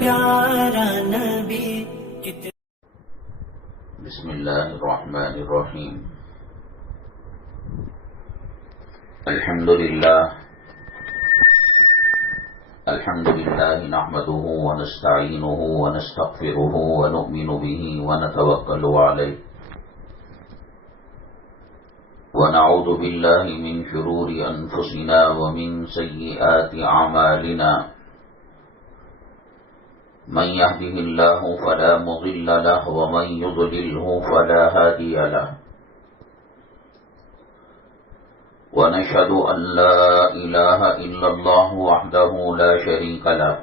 پیارا نبی بسم اللہ الرحمن الرحیم الحمد للہ نحمده ونستعینه ونستغفره ونؤمن به ونتوکل علیہ ونعوذ باللہ من شرور انفسنا ومن سیئات اعمالنا من يهده الله فلا مضل له ومن يضلله فلا هادي له ونشهد أن لا إله إلا الله وحده لا شريك له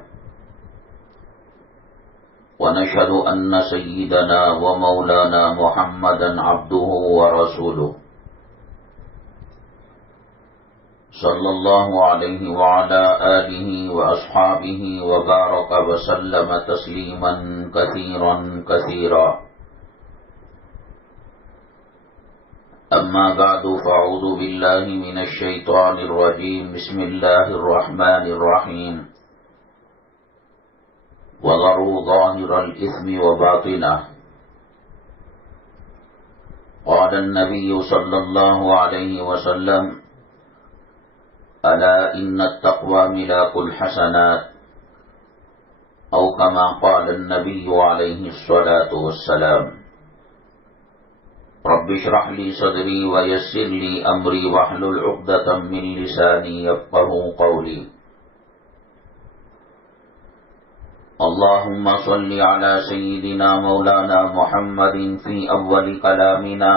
ونشهد أن سيدنا ومولانا محمدا عبده ورسوله صلی اللہ علیہ وعلى آلہ وأصحابہ وبارک وسلم تسلیما کثیرا کثیرا اما بعد فاعوذ باللہ من الشیطان الرجیم بسم اللہ الرحمن الرحیم وذروا ظاہر الإثم وباطنہ قال النبی صلی اللہ علیہ وسلم ألا إن التقوى ملاك الحسنات أو كما قال النبي عليه الصلاة والسلام رب اشرح لي صدري ويسر لي أمري واحلل عقدة من لساني يفقهوا قولي اللهم صل على سيدنا مولانا محمد في أول كلامنا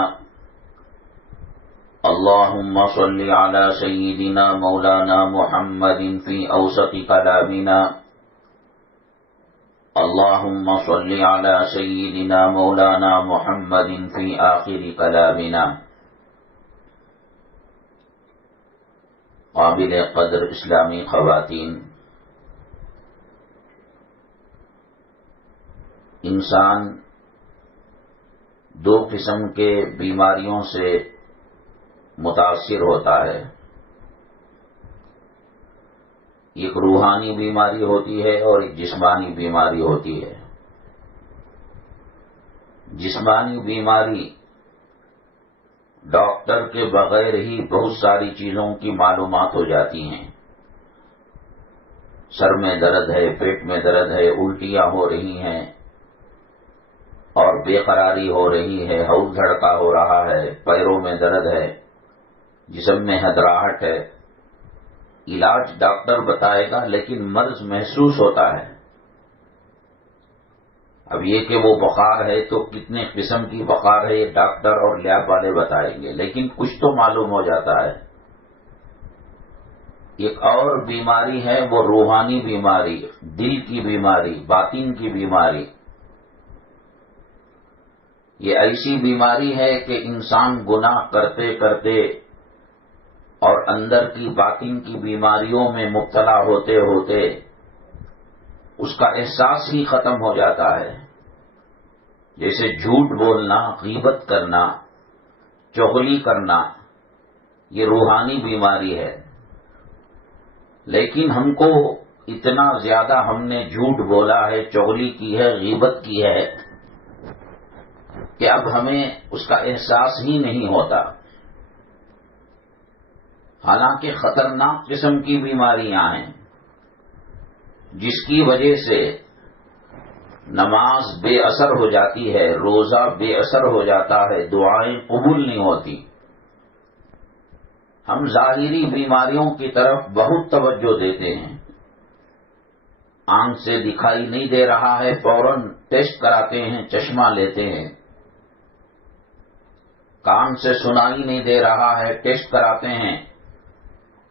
اللهم صل على سيدنا مولانا محمد في أوسط كلامنا اللهم صل على سيدنا مولانا محمد في آخر كلامنا قابل قدر اسلامی خواتین، انسان دو قسم کے بیماریوں سے متاثر ہوتا ہے۔ ایک روحانی بیماری ہوتی ہے اور ایک جسمانی بیماری ہوتی ہے۔ جسمانی بیماری ڈاکٹر کے بغیر ہی بہت ساری چیزوں کی معلومات ہو جاتی ہیں۔ سر میں درد ہے، پیٹ میں درد ہے، الٹیاں ہو رہی ہیں اور بے قراری ہو رہی ہے، ہول دھڑکا ہو رہا ہے، پیروں میں درد ہے، جسم میں ہدراہٹ ہے۔ علاج ڈاکٹر بتائے گا لیکن مرض محسوس ہوتا ہے۔ اب یہ کہ وہ بخار ہے تو کتنے قسم کی بخار ہے یہ ڈاکٹر اور لیاب والے بتائیں گے، لیکن کچھ تو معلوم ہو جاتا ہے۔ ایک اور بیماری ہے وہ روحانی بیماری، دل کی بیماری، باطن کی بیماری۔ یہ ایسی بیماری ہے کہ انسان گناہ کرتے کرتے اور اندر کی باطن کی بیماریوں میں مبتلا ہوتے ہوتے اس کا احساس ہی ختم ہو جاتا ہے۔ جیسے جھوٹ بولنا، غیبت کرنا، چغلی کرنا، یہ روحانی بیماری ہے۔ لیکن ہم کو اتنا زیادہ ہم نے جھوٹ بولا ہے، چغلی کی ہے، غیبت کی ہے کہ اب ہمیں اس کا احساس ہی نہیں ہوتا۔ حالانکہ خطرناک قسم کی بیماریاں ہیں جس کی وجہ سے نماز بے اثر ہو جاتی ہے، روزہ بے اثر ہو جاتا ہے، دعائیں قبول نہیں ہوتی۔ ہم ظاہری بیماریوں کی طرف بہت توجہ دیتے ہیں۔ آنکھ سے دکھائی نہیں دے رہا ہے، فوراً ٹیسٹ کراتے ہیں، چشمہ لیتے ہیں۔ کان سے سنائی نہیں دے رہا ہے، ٹیسٹ کراتے ہیں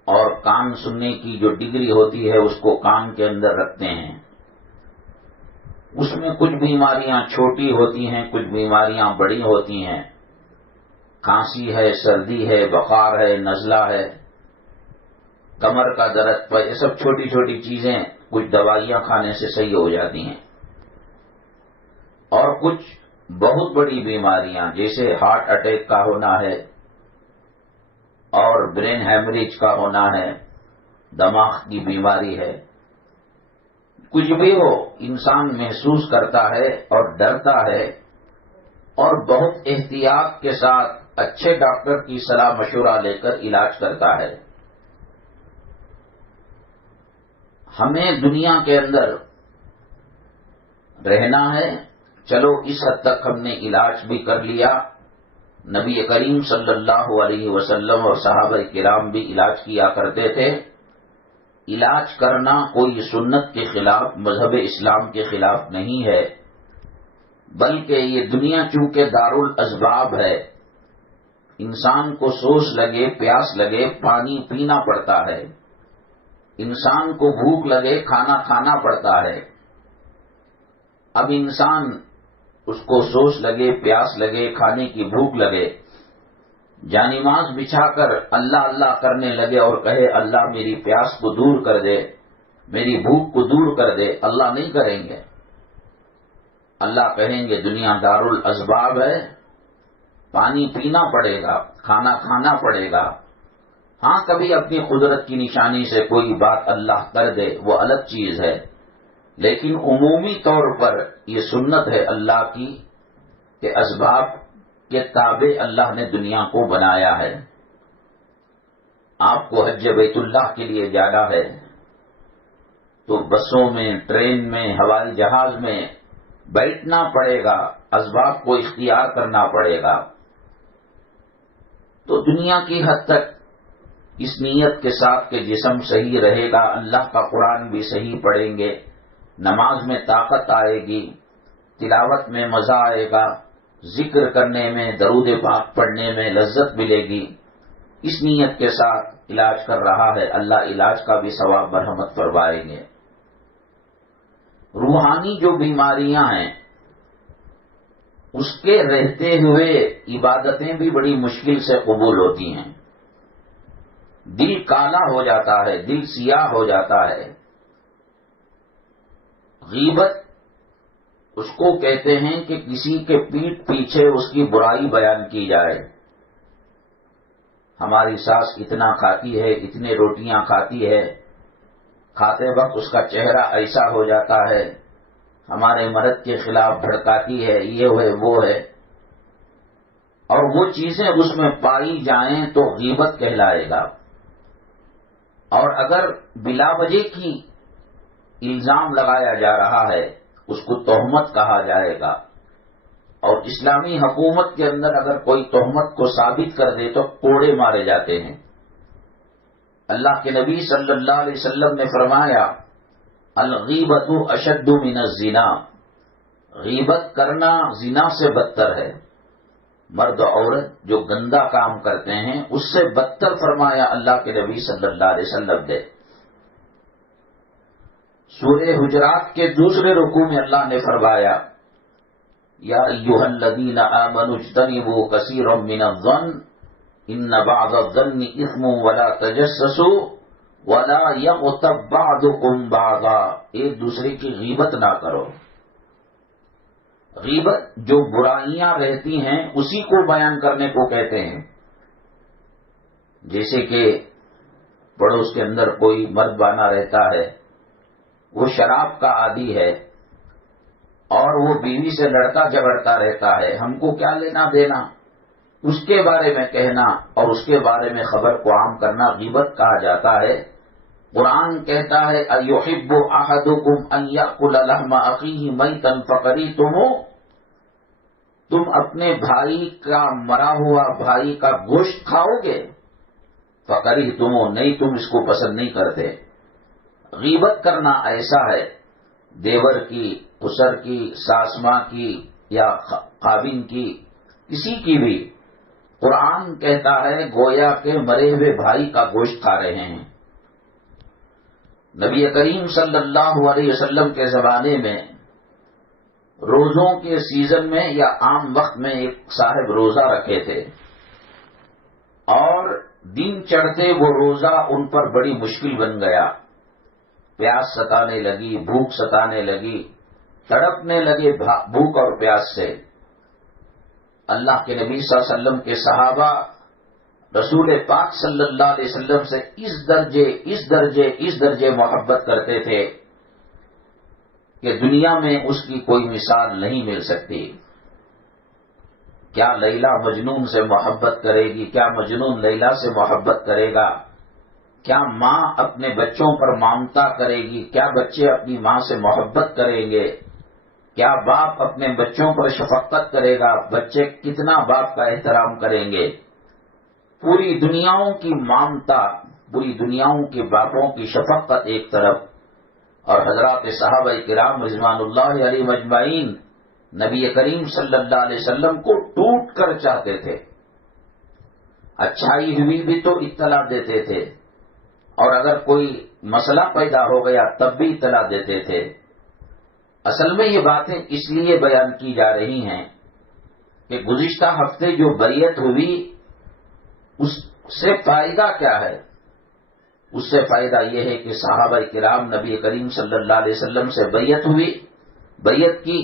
اور کان سننے کی جو ڈگری ہوتی ہے اس کو کان کے اندر رکھتے ہیں۔ اس میں کچھ بیماریاں چھوٹی ہوتی ہیں، کچھ بیماریاں بڑی ہوتی ہیں۔ کھانسی ہے، سردی ہے، بخار ہے، نزلہ ہے، کمر کا درد، یہ سب چھوٹی چھوٹی چیزیں کچھ دوائیاں کھانے سے صحیح ہو جاتی ہیں۔ اور کچھ بہت بڑی بیماریاں جیسے ہارٹ اٹیک کا ہونا ہے اور برین ہیمریج کا ہونا ہے، دماغ کی بیماری ہے، کچھ بھی ہو انسان محسوس کرتا ہے اور ڈرتا ہے اور بہت احتیاط کے ساتھ اچھے ڈاکٹر کی صلاح مشورہ لے کر علاج کرتا ہے۔ ہمیں دنیا کے اندر رہنا ہے، چلو اس حد تک ہم نے علاج بھی کر لیا۔ نبی کریم صلی اللہ علیہ وسلم اور صحابہ کرام بھی علاج کیا کرتے تھے۔ علاج کرنا کوئی سنت کے خلاف، مذہب اسلام کے خلاف نہیں ہے، بلکہ یہ دنیا چونکہ دارالاسباب ہے، انسان کو سوز لگے، پیاس لگے، پانی پینا پڑتا ہے، انسان کو بھوک لگے، کھانا کھانا پڑتا ہے۔ اب انسان اس کو سوز لگے، پیاس لگے، کھانے کی بھوک لگے، جانماز بچھا کر اللہ اللہ کرنے لگے اور کہے اللہ میری پیاس کو دور کر دے، میری بھوک کو دور کر دے، اللہ نہیں کریں گے۔ اللہ کہیں گے دنیا دارالاسباب ہے، پانی پینا پڑے گا، کھانا کھانا پڑے گا۔ ہاں کبھی اپنی قدرت کی نشانی سے کوئی بات اللہ کر دے وہ الگ چیز ہے، لیکن عمومی طور پر یہ سنت ہے اللہ کی کہ اسباب کے تابع اللہ نے دنیا کو بنایا ہے۔ آپ کو حج بیت اللہ کے لیے جانا ہے تو بسوں میں، ٹرین میں، ہوائی جہاز میں بیٹھنا پڑے گا، اسباب کو اختیار کرنا پڑے گا۔ تو دنیا کی حد تک اس نیت کے ساتھ کہ جسم صحیح رہے گا، اللہ کا قرآن بھی صحیح پڑھیں گے، نماز میں طاقت آئے گی، تلاوت میں مزہ آئے گا، ذکر کرنے میں، درود پاک پڑھنے میں لذت ملے گی، اس نیت کے ساتھ علاج کر رہا ہے، اللہ علاج کا بھی ثواب مرحمت فرمائیں گے۔ روحانی جو بیماریاں ہیں اس کے رہتے ہوئے عبادتیں بھی بڑی مشکل سے قبول ہوتی ہیں، دل کالا ہو جاتا ہے، دل سیاہ ہو جاتا ہے۔ غیبت اس کو کہتے ہیں کہ کسی کے پیٹھ پیچھے اس کی برائی بیان کی جائے۔ ہماری ساس اتنا کھاتی ہے، اتنے روٹیاں کھاتی ہے، کھاتے وقت اس کا چہرہ ایسا ہو جاتا ہے، ہمارے مرد کے خلاف بھڑکاتی ہے، یہ ہے وہ ہے، اور وہ چیزیں اس میں پائی جائیں تو غیبت کہلائے گا۔ اور اگر بلا وجہ کی الزام لگایا جا رہا ہے اس کو تہمت کہا جائے گا، اور اسلامی حکومت کے اندر اگر کوئی تہمت کو ثابت کر دے تو کوڑے مارے جاتے ہیں۔ اللہ کے نبی صلی اللہ علیہ وسلم نے فرمایا الغیبت اشد من الزنا، غیبت کرنا زنا سے بدتر ہے۔ مرد عورت جو گندا کام کرتے ہیں اس سے بدتر فرمایا اللہ کے نبی صلی اللہ علیہ وسلم نے۔ سورہ حجرات کے دوسرے رکوع میں اللہ نے فرمایا یا ایھا الذین آمنوا اجتنبوا کثیرا من الظن ان بعض الظن اثم ولا تجسسوا ولا یغتب بعضکم بعضا، ایک دوسرے کی غیبت نہ کرو۔ غیبت جو برائیاں رہتی ہیں اسی کو بیان کرنے کو کہتے ہیں۔ جیسے کہ پڑوس کے اندر کوئی مرد بانا رہتا ہے، وہ شراب کا عادی ہے اور وہ بیوی سے لڑتا جھگڑتا رہتا ہے، ہم کو کیا لینا دینا، اس کے بارے میں کہنا اور اس کے بارے میں خبر کو عام کرنا غیبت کہا جاتا ہے۔ قرآن کہتا ہے ایحب احدکم ان یاکل لحم اخیہ میتا فکریہتموہ، تم اپنے بھائی کا مرا ہوا بھائی کا گوشت کھاؤ گے، فکریہتموہ نہیں تم اس کو پسند نہیں کرتے۔ غیبت کرنا ایسا ہے، دیور کی، خسر کی، ساس ماں کی یا خاوند کی، کسی کی بھی، قرآن کہتا ہے گویا کہ مرے ہوئے بھائی کا گوشت کھا رہے ہیں۔ نبی کریم صلی اللہ علیہ وسلم کے زمانے میں روزوں کے سیزن میں یا عام وقت میں ایک صاحب روزہ رکھے تھے، اور دن چڑھتے وہ روزہ ان پر بڑی مشکل بن گیا، پیاس ستانے لگی، بھوک ستانے لگی، تڑپنے لگے بھوک اور پیاس سے۔ اللہ کے نبی صلی اللہ علیہ وسلم کے صحابہ رسول پاک صلی اللہ علیہ وسلم سے اس درجے محبت کرتے تھے کہ دنیا میں اس کی کوئی مثال نہیں مل سکتی. کیا لیلا مجنون سے محبت کرے گی؟ کیا مجنون لیلا سے محبت کرے گا؟ کیا ماں اپنے بچوں پر مامتا کرے گی؟ کیا بچے اپنی ماں سے محبت کریں گے؟ کیا باپ اپنے بچوں پر شفقت کرے گا؟ بچے کتنا باپ کا احترام کریں گے؟ پوری دنیاؤں کی مامتا، پوری دنیاؤں کے باپوں کی شفقت ایک طرف، اور حضرات صحابہ کرام رضوان اللہ علیہ مجمعین نبی کریم صلی اللہ علیہ وسلم کو ٹوٹ کر چاہتے تھے. اچھائی ہوئی بھی تو اطلاع دیتے تھے، اور اگر کوئی مسئلہ پیدا ہو گیا تب بھی اطلاع دیتے تھے. اصل میں یہ باتیں اس لیے بیان کی جا رہی ہیں کہ گزشتہ ہفتے جو بیعت ہوئی اس سے فائدہ کیا ہے؟ اس سے فائدہ یہ ہے کہ صحابہ کرام نبی کریم صلی اللہ علیہ وسلم سے بیعت ہوئی، بیعت کی.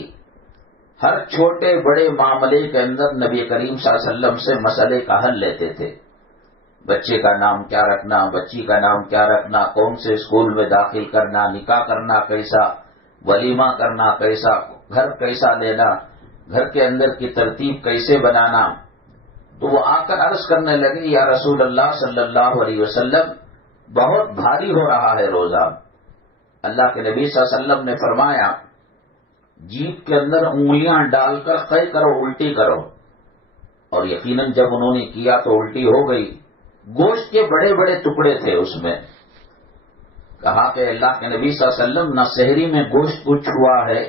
ہر چھوٹے بڑے معاملے کے اندر نبی کریم صلی اللہ علیہ وسلم سے مسئلے کا حل لیتے تھے. بچے کا نام کیا رکھنا، بچی کا نام کیا رکھنا، کون سے اسکول میں داخل کرنا، نکاح کرنا کیسا، ولیمہ کرنا کیسا، گھر کیسا لینا، گھر کے اندر کی ترتیب کیسے بنانا. تو وہ آ کر عرض کرنے لگے یا رسول اللہ صلی اللہ علیہ وسلم بہت بھاری ہو رہا ہے روزہ. اللہ کے نبی صلی اللہ علیہ وسلم نے فرمایا جیب کے اندر انگلیاں ڈال کر قے کرو، الٹی کرو. اور یقیناً جب انہوں نے کیا تو الٹی ہو گئی. گوشت کے بڑے بڑے ٹکڑے تھے اس میں. کہا کہ اللہ کے نبی صلی اللہ علیہ وسلم نہ سحری میں گوشت کو چھوا ہے،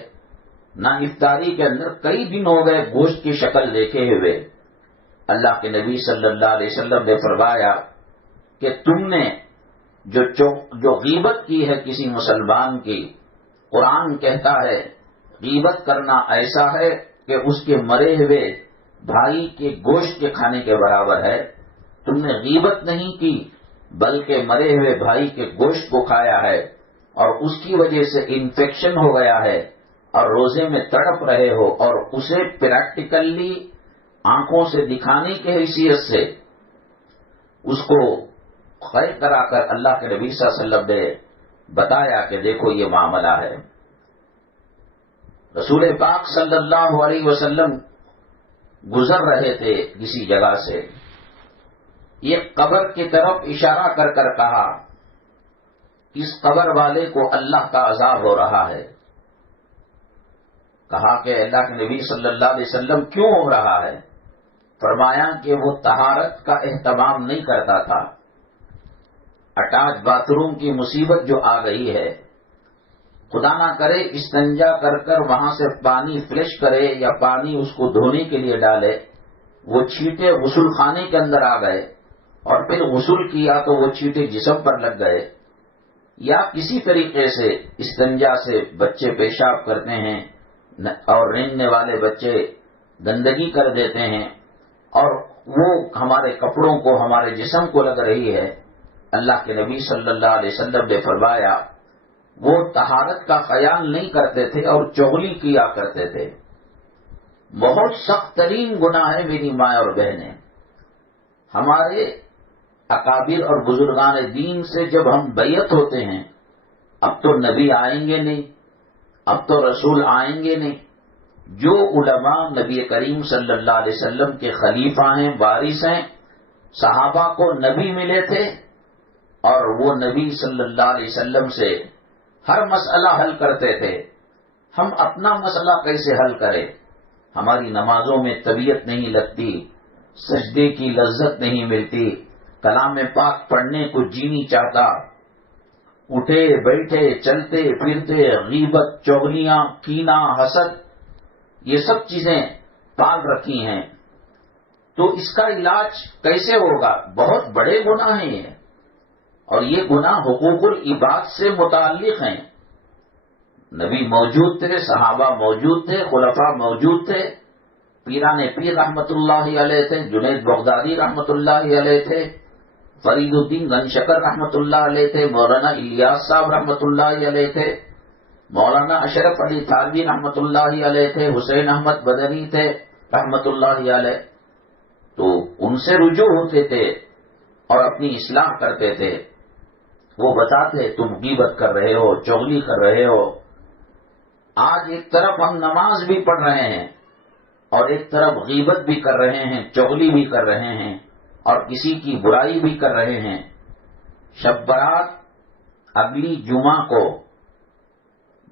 نہ افطاری کے اندر کئی دن ہو گئے گوشت کی شکل دیکھے ہوئے. اللہ کے نبی صلی اللہ علیہ وسلم نے فرمایا کہ تم نے جو غیبت کی ہے کسی مسلمان کی، قرآن کہتا ہے غیبت کرنا ایسا ہے کہ اس کے مرے ہوئے بھائی کے گوشت کے کھانے کے برابر ہے. تم نے غیبت نہیں کی بلکہ مرے ہوئے بھائی کے گوشت کو کھایا ہے، اور اس کی وجہ سے انفیکشن ہو گیا ہے اور روزے میں تڑپ رہے ہو، اور اسے پریکٹیکلی آنکھوں سے دکھانے کی حیثیت سے اس کو خیر کرا کر اللہ کے نبی صلی اللہ علیہ وسلم نے بتایا کہ دیکھو یہ معاملہ ہے. رسول پاک صلی اللہ علیہ وسلم گزر رہے تھے کسی جگہ سے، ایک قبر کی طرف اشارہ کر کر کہا اس قبر والے کو اللہ کا عذاب ہو رہا ہے. کہا کہ اللہ کے نبی صلی اللہ علیہ وسلم کیوں ہو رہا ہے؟ فرمایا کہ وہ طہارت کا اہتمام نہیں کرتا تھا. اٹیچ باتھ روم کی مصیبت جو آ گئی ہے، خدا نہ کرے استنجا کر کر وہاں سے پانی فلش کرے یا پانی اس کو دھونے کے لیے ڈالے، وہ چھینٹے غسل خانے کے اندر آ گئے اور پھر غسل کیا تو وہ چھینٹے جسم پر لگ گئے. یا کسی طریقے سے استنجا سے بچے پیشاب کرتے ہیں اور رینگنے والے بچے گندگی کر دیتے ہیں اور وہ ہمارے کپڑوں کو ہمارے جسم کو لگ رہی ہے. اللہ کے نبی صلی اللہ علیہ وسلم نے فرمایا وہ طہارت کا خیال نہیں کرتے تھے اور چغلی کیا کرتے تھے. بہت سخت ترین گناہ ہے میری ماں اور بہنیں. ہمارے اکابر اور بزرگان دین سے جب ہم بیعت ہوتے ہیں، اب تو نبی آئیں گے نہیں، اب تو رسول آئیں گے نہیں. جو علماء نبی کریم صلی اللہ علیہ وسلم کے خلیفہ ہیں، وارث ہیں، صحابہ کو نبی ملے تھے اور وہ نبی صلی اللہ علیہ وسلم سے ہر مسئلہ حل کرتے تھے. ہم اپنا مسئلہ کیسے حل کریں؟ ہماری نمازوں میں طبیعت نہیں لگتی، سجدے کی لذت نہیں ملتی، کلام پاک پڑھنے کو جی نہیں چاہتا، اٹھے بیٹھے چلتے پھرتے غیبت، چغلیاں، کینہ، حسد، یہ سب چیزیں پال رکھی ہیں. تو اس کا علاج کیسے ہوگا؟ بہت بڑے گناہ ہیں یہ، اور یہ گناہ حقوق العباد سے متعلق ہیں. نبی موجود تھے، صحابہ موجود تھے، خلفاء موجود تھے، پیران پیر رحمت اللہ علیہ تھے، جنید بغدادی رحمت اللہ علیہ تھے، فرید الدین گنشکر رحمت اللہ علیہ تھے، مولانا الیاس صاحب رحمت اللہ علیہ تھے، مولانا اشرف علی تھانوی رحمت اللہ علیہ تھے، حسین احمد بدنی تھے رحمت اللہ علیہ. تو ان سے رجوع ہوتے تھے اور اپنی اصلاح کرتے تھے. وہ بتاتے تم غیبت کر رہے ہو، چغلی کر رہے ہو. آج ایک طرف ہم نماز بھی پڑھ رہے ہیں اور ایک طرف غیبت بھی کر رہے ہیں، چغلی بھی کر رہے ہیں اور کسی کی برائی بھی کر رہے ہیں۔ شب برات اگلی جمعہ کو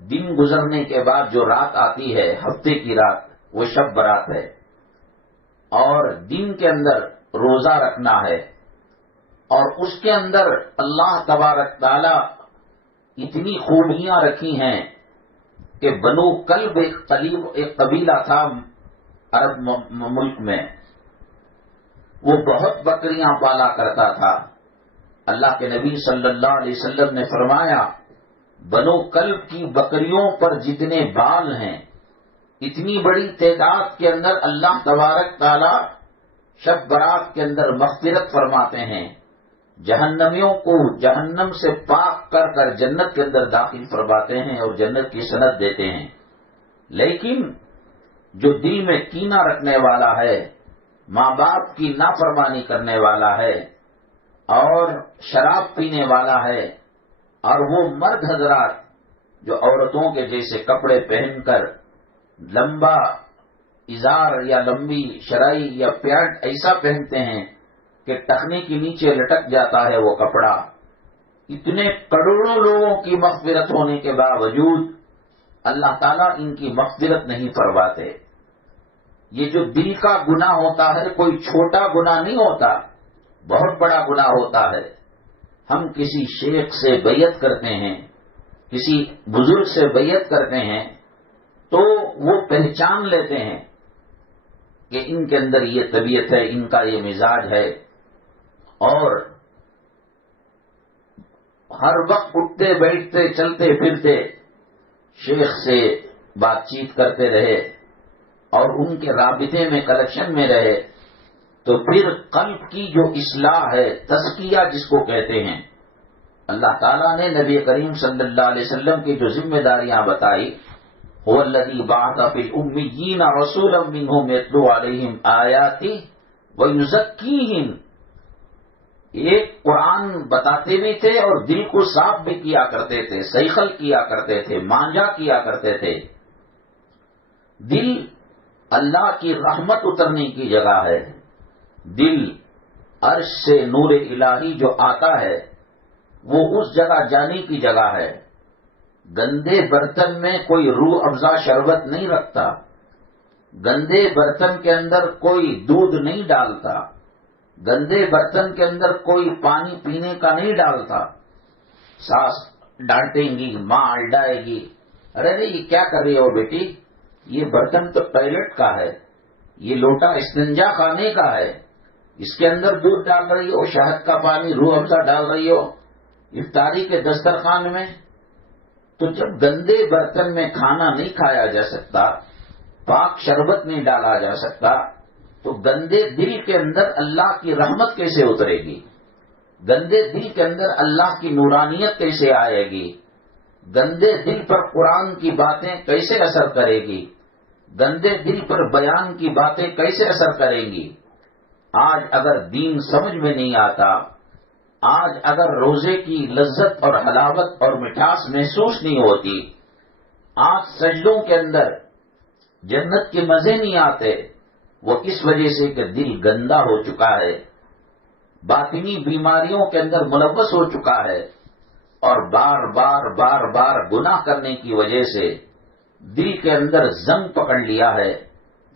دن گزرنے کے بعد جو رات آتی ہے، ہفتے کی رات، وہ شب برات ہے، اور دن کے اندر روزہ رکھنا ہے، اور اس کے اندر اللہ تبارک تعالی اتنی خوبیاں رکھی ہیں کہ بنو کلب ایک قبیلہ تھا عرب ملک میں، وہ بہت بکریاں پالا کرتا تھا۔ اللہ کے نبی صلی اللہ علیہ وسلم نے فرمایا، بنو کلب کی بکریوں پر جتنے بال ہیں، اتنی بڑی تعداد کے اندر اللہ تبارک تعالی شب برات کے اندر مغفرت فرماتے ہیں، جہنمیوں کو جہنم سے پاک کر کر جنت کے اندر داخل فرماتے ہیں اور جنت کی سند دیتے ہیں۔ لیکن جو دل میں کینہ رکھنے والا ہے، ماں باپ کی نافرمانی کرنے والا ہے اور شراب پینے والا ہے، اور وہ مرد حضرات جو عورتوں کے جیسے کپڑے پہن کر لمبا ازار یا لمبی شرائی یا پیانٹ ایسا پہنتے ہیں کہ ٹخنے کے نیچے لٹک جاتا ہے وہ کپڑا، اتنے کروڑوں لوگوں کی مغفرت ہونے کے باوجود اللہ تعالیٰ ان کی مغفرت نہیں فرماتے۔ یہ جو دل کا گناہ ہوتا ہے کوئی چھوٹا گناہ نہیں ہوتا، بہت بڑا گناہ ہوتا ہے۔ ہم کسی شیخ سے بیعت کرتے ہیں، کسی بزرگ سے بیعت کرتے ہیں، تو وہ پہچان لیتے ہیں کہ ان کے اندر یہ طبیعت ہے، ان کا یہ مزاج ہے، اور ہر وقت اٹھتے بیٹھتے چلتے پھرتے شیخ سے بات چیت کرتے رہے اور ان کے رابطے میں کلیکشن میں رہے، تو پھر قلب کی جو اصلاح ہے، تزکیہ جس کو کہتے ہیں، اللہ تعالیٰ نے نبی کریم صلی اللہ علیہ وسلم کی جو ذمہ داریاں بتائی، هو الذی بعث فی الامیین رسولا منہم یتلو علیہم آیاتہ ویزکیہم، ایک قرآن بتاتے بھی تھے اور دل کو صاف بھی کیا کرتے تھے، سیخل کیا کرتے تھے، مانجا کیا کرتے تھے۔ دل اللہ کی رحمت اترنے کی جگہ ہے، دل عرش سے نور الہی جو آتا ہے وہ اس جگہ جانے کی جگہ ہے۔ گندے برتن میں کوئی روح افزا شربت نہیں رکھتا، گندے برتن کے اندر کوئی دودھ نہیں ڈالتا، گندے برتن کے اندر کوئی پانی پینے کا نہیں ڈالتا۔ ساس ڈانٹیں گی، ماں الڈائے گی، ارے نہیں یہ کیا کر رہی ہو بیٹی، یہ برتن تو ٹوائلٹ کا ہے، یہ لوٹا استنجا خانے کا ہے، اس کے اندر دودھ ڈال رہی ہو، شہد کا پانی، روح افزا ڈال رہی ہو افطاری کے دسترخوان میں۔ تو جب گندے برتن میں کھانا نہیں کھایا جا سکتا، پاک شربت نہیں ڈالا جا سکتا، تو گندے دل کے اندر اللہ کی رحمت کیسے اترے گی؟ گندے دل کے اندر اللہ کی نورانیت کیسے آئے گی؟ گندے دل پر قرآن کی باتیں کیسے اثر کرے گی؟ گندے دل پر بیان کی باتیں کیسے اثر کریں گی؟ آج اگر دین سمجھ میں نہیں آتا، آج اگر روزے کی لذت اور حلاوت اور مٹھاس محسوس نہیں ہوتی، آج سجدوں کے اندر جنت کے مزے نہیں آتے، وہ اس وجہ سے کہ دل گندا ہو چکا ہے، باطنی بیماریوں کے اندر ملوث ہو چکا ہے، اور بار بار گناہ کرنے کی وجہ سے دل کے اندر زنگ پکڑ لیا ہے۔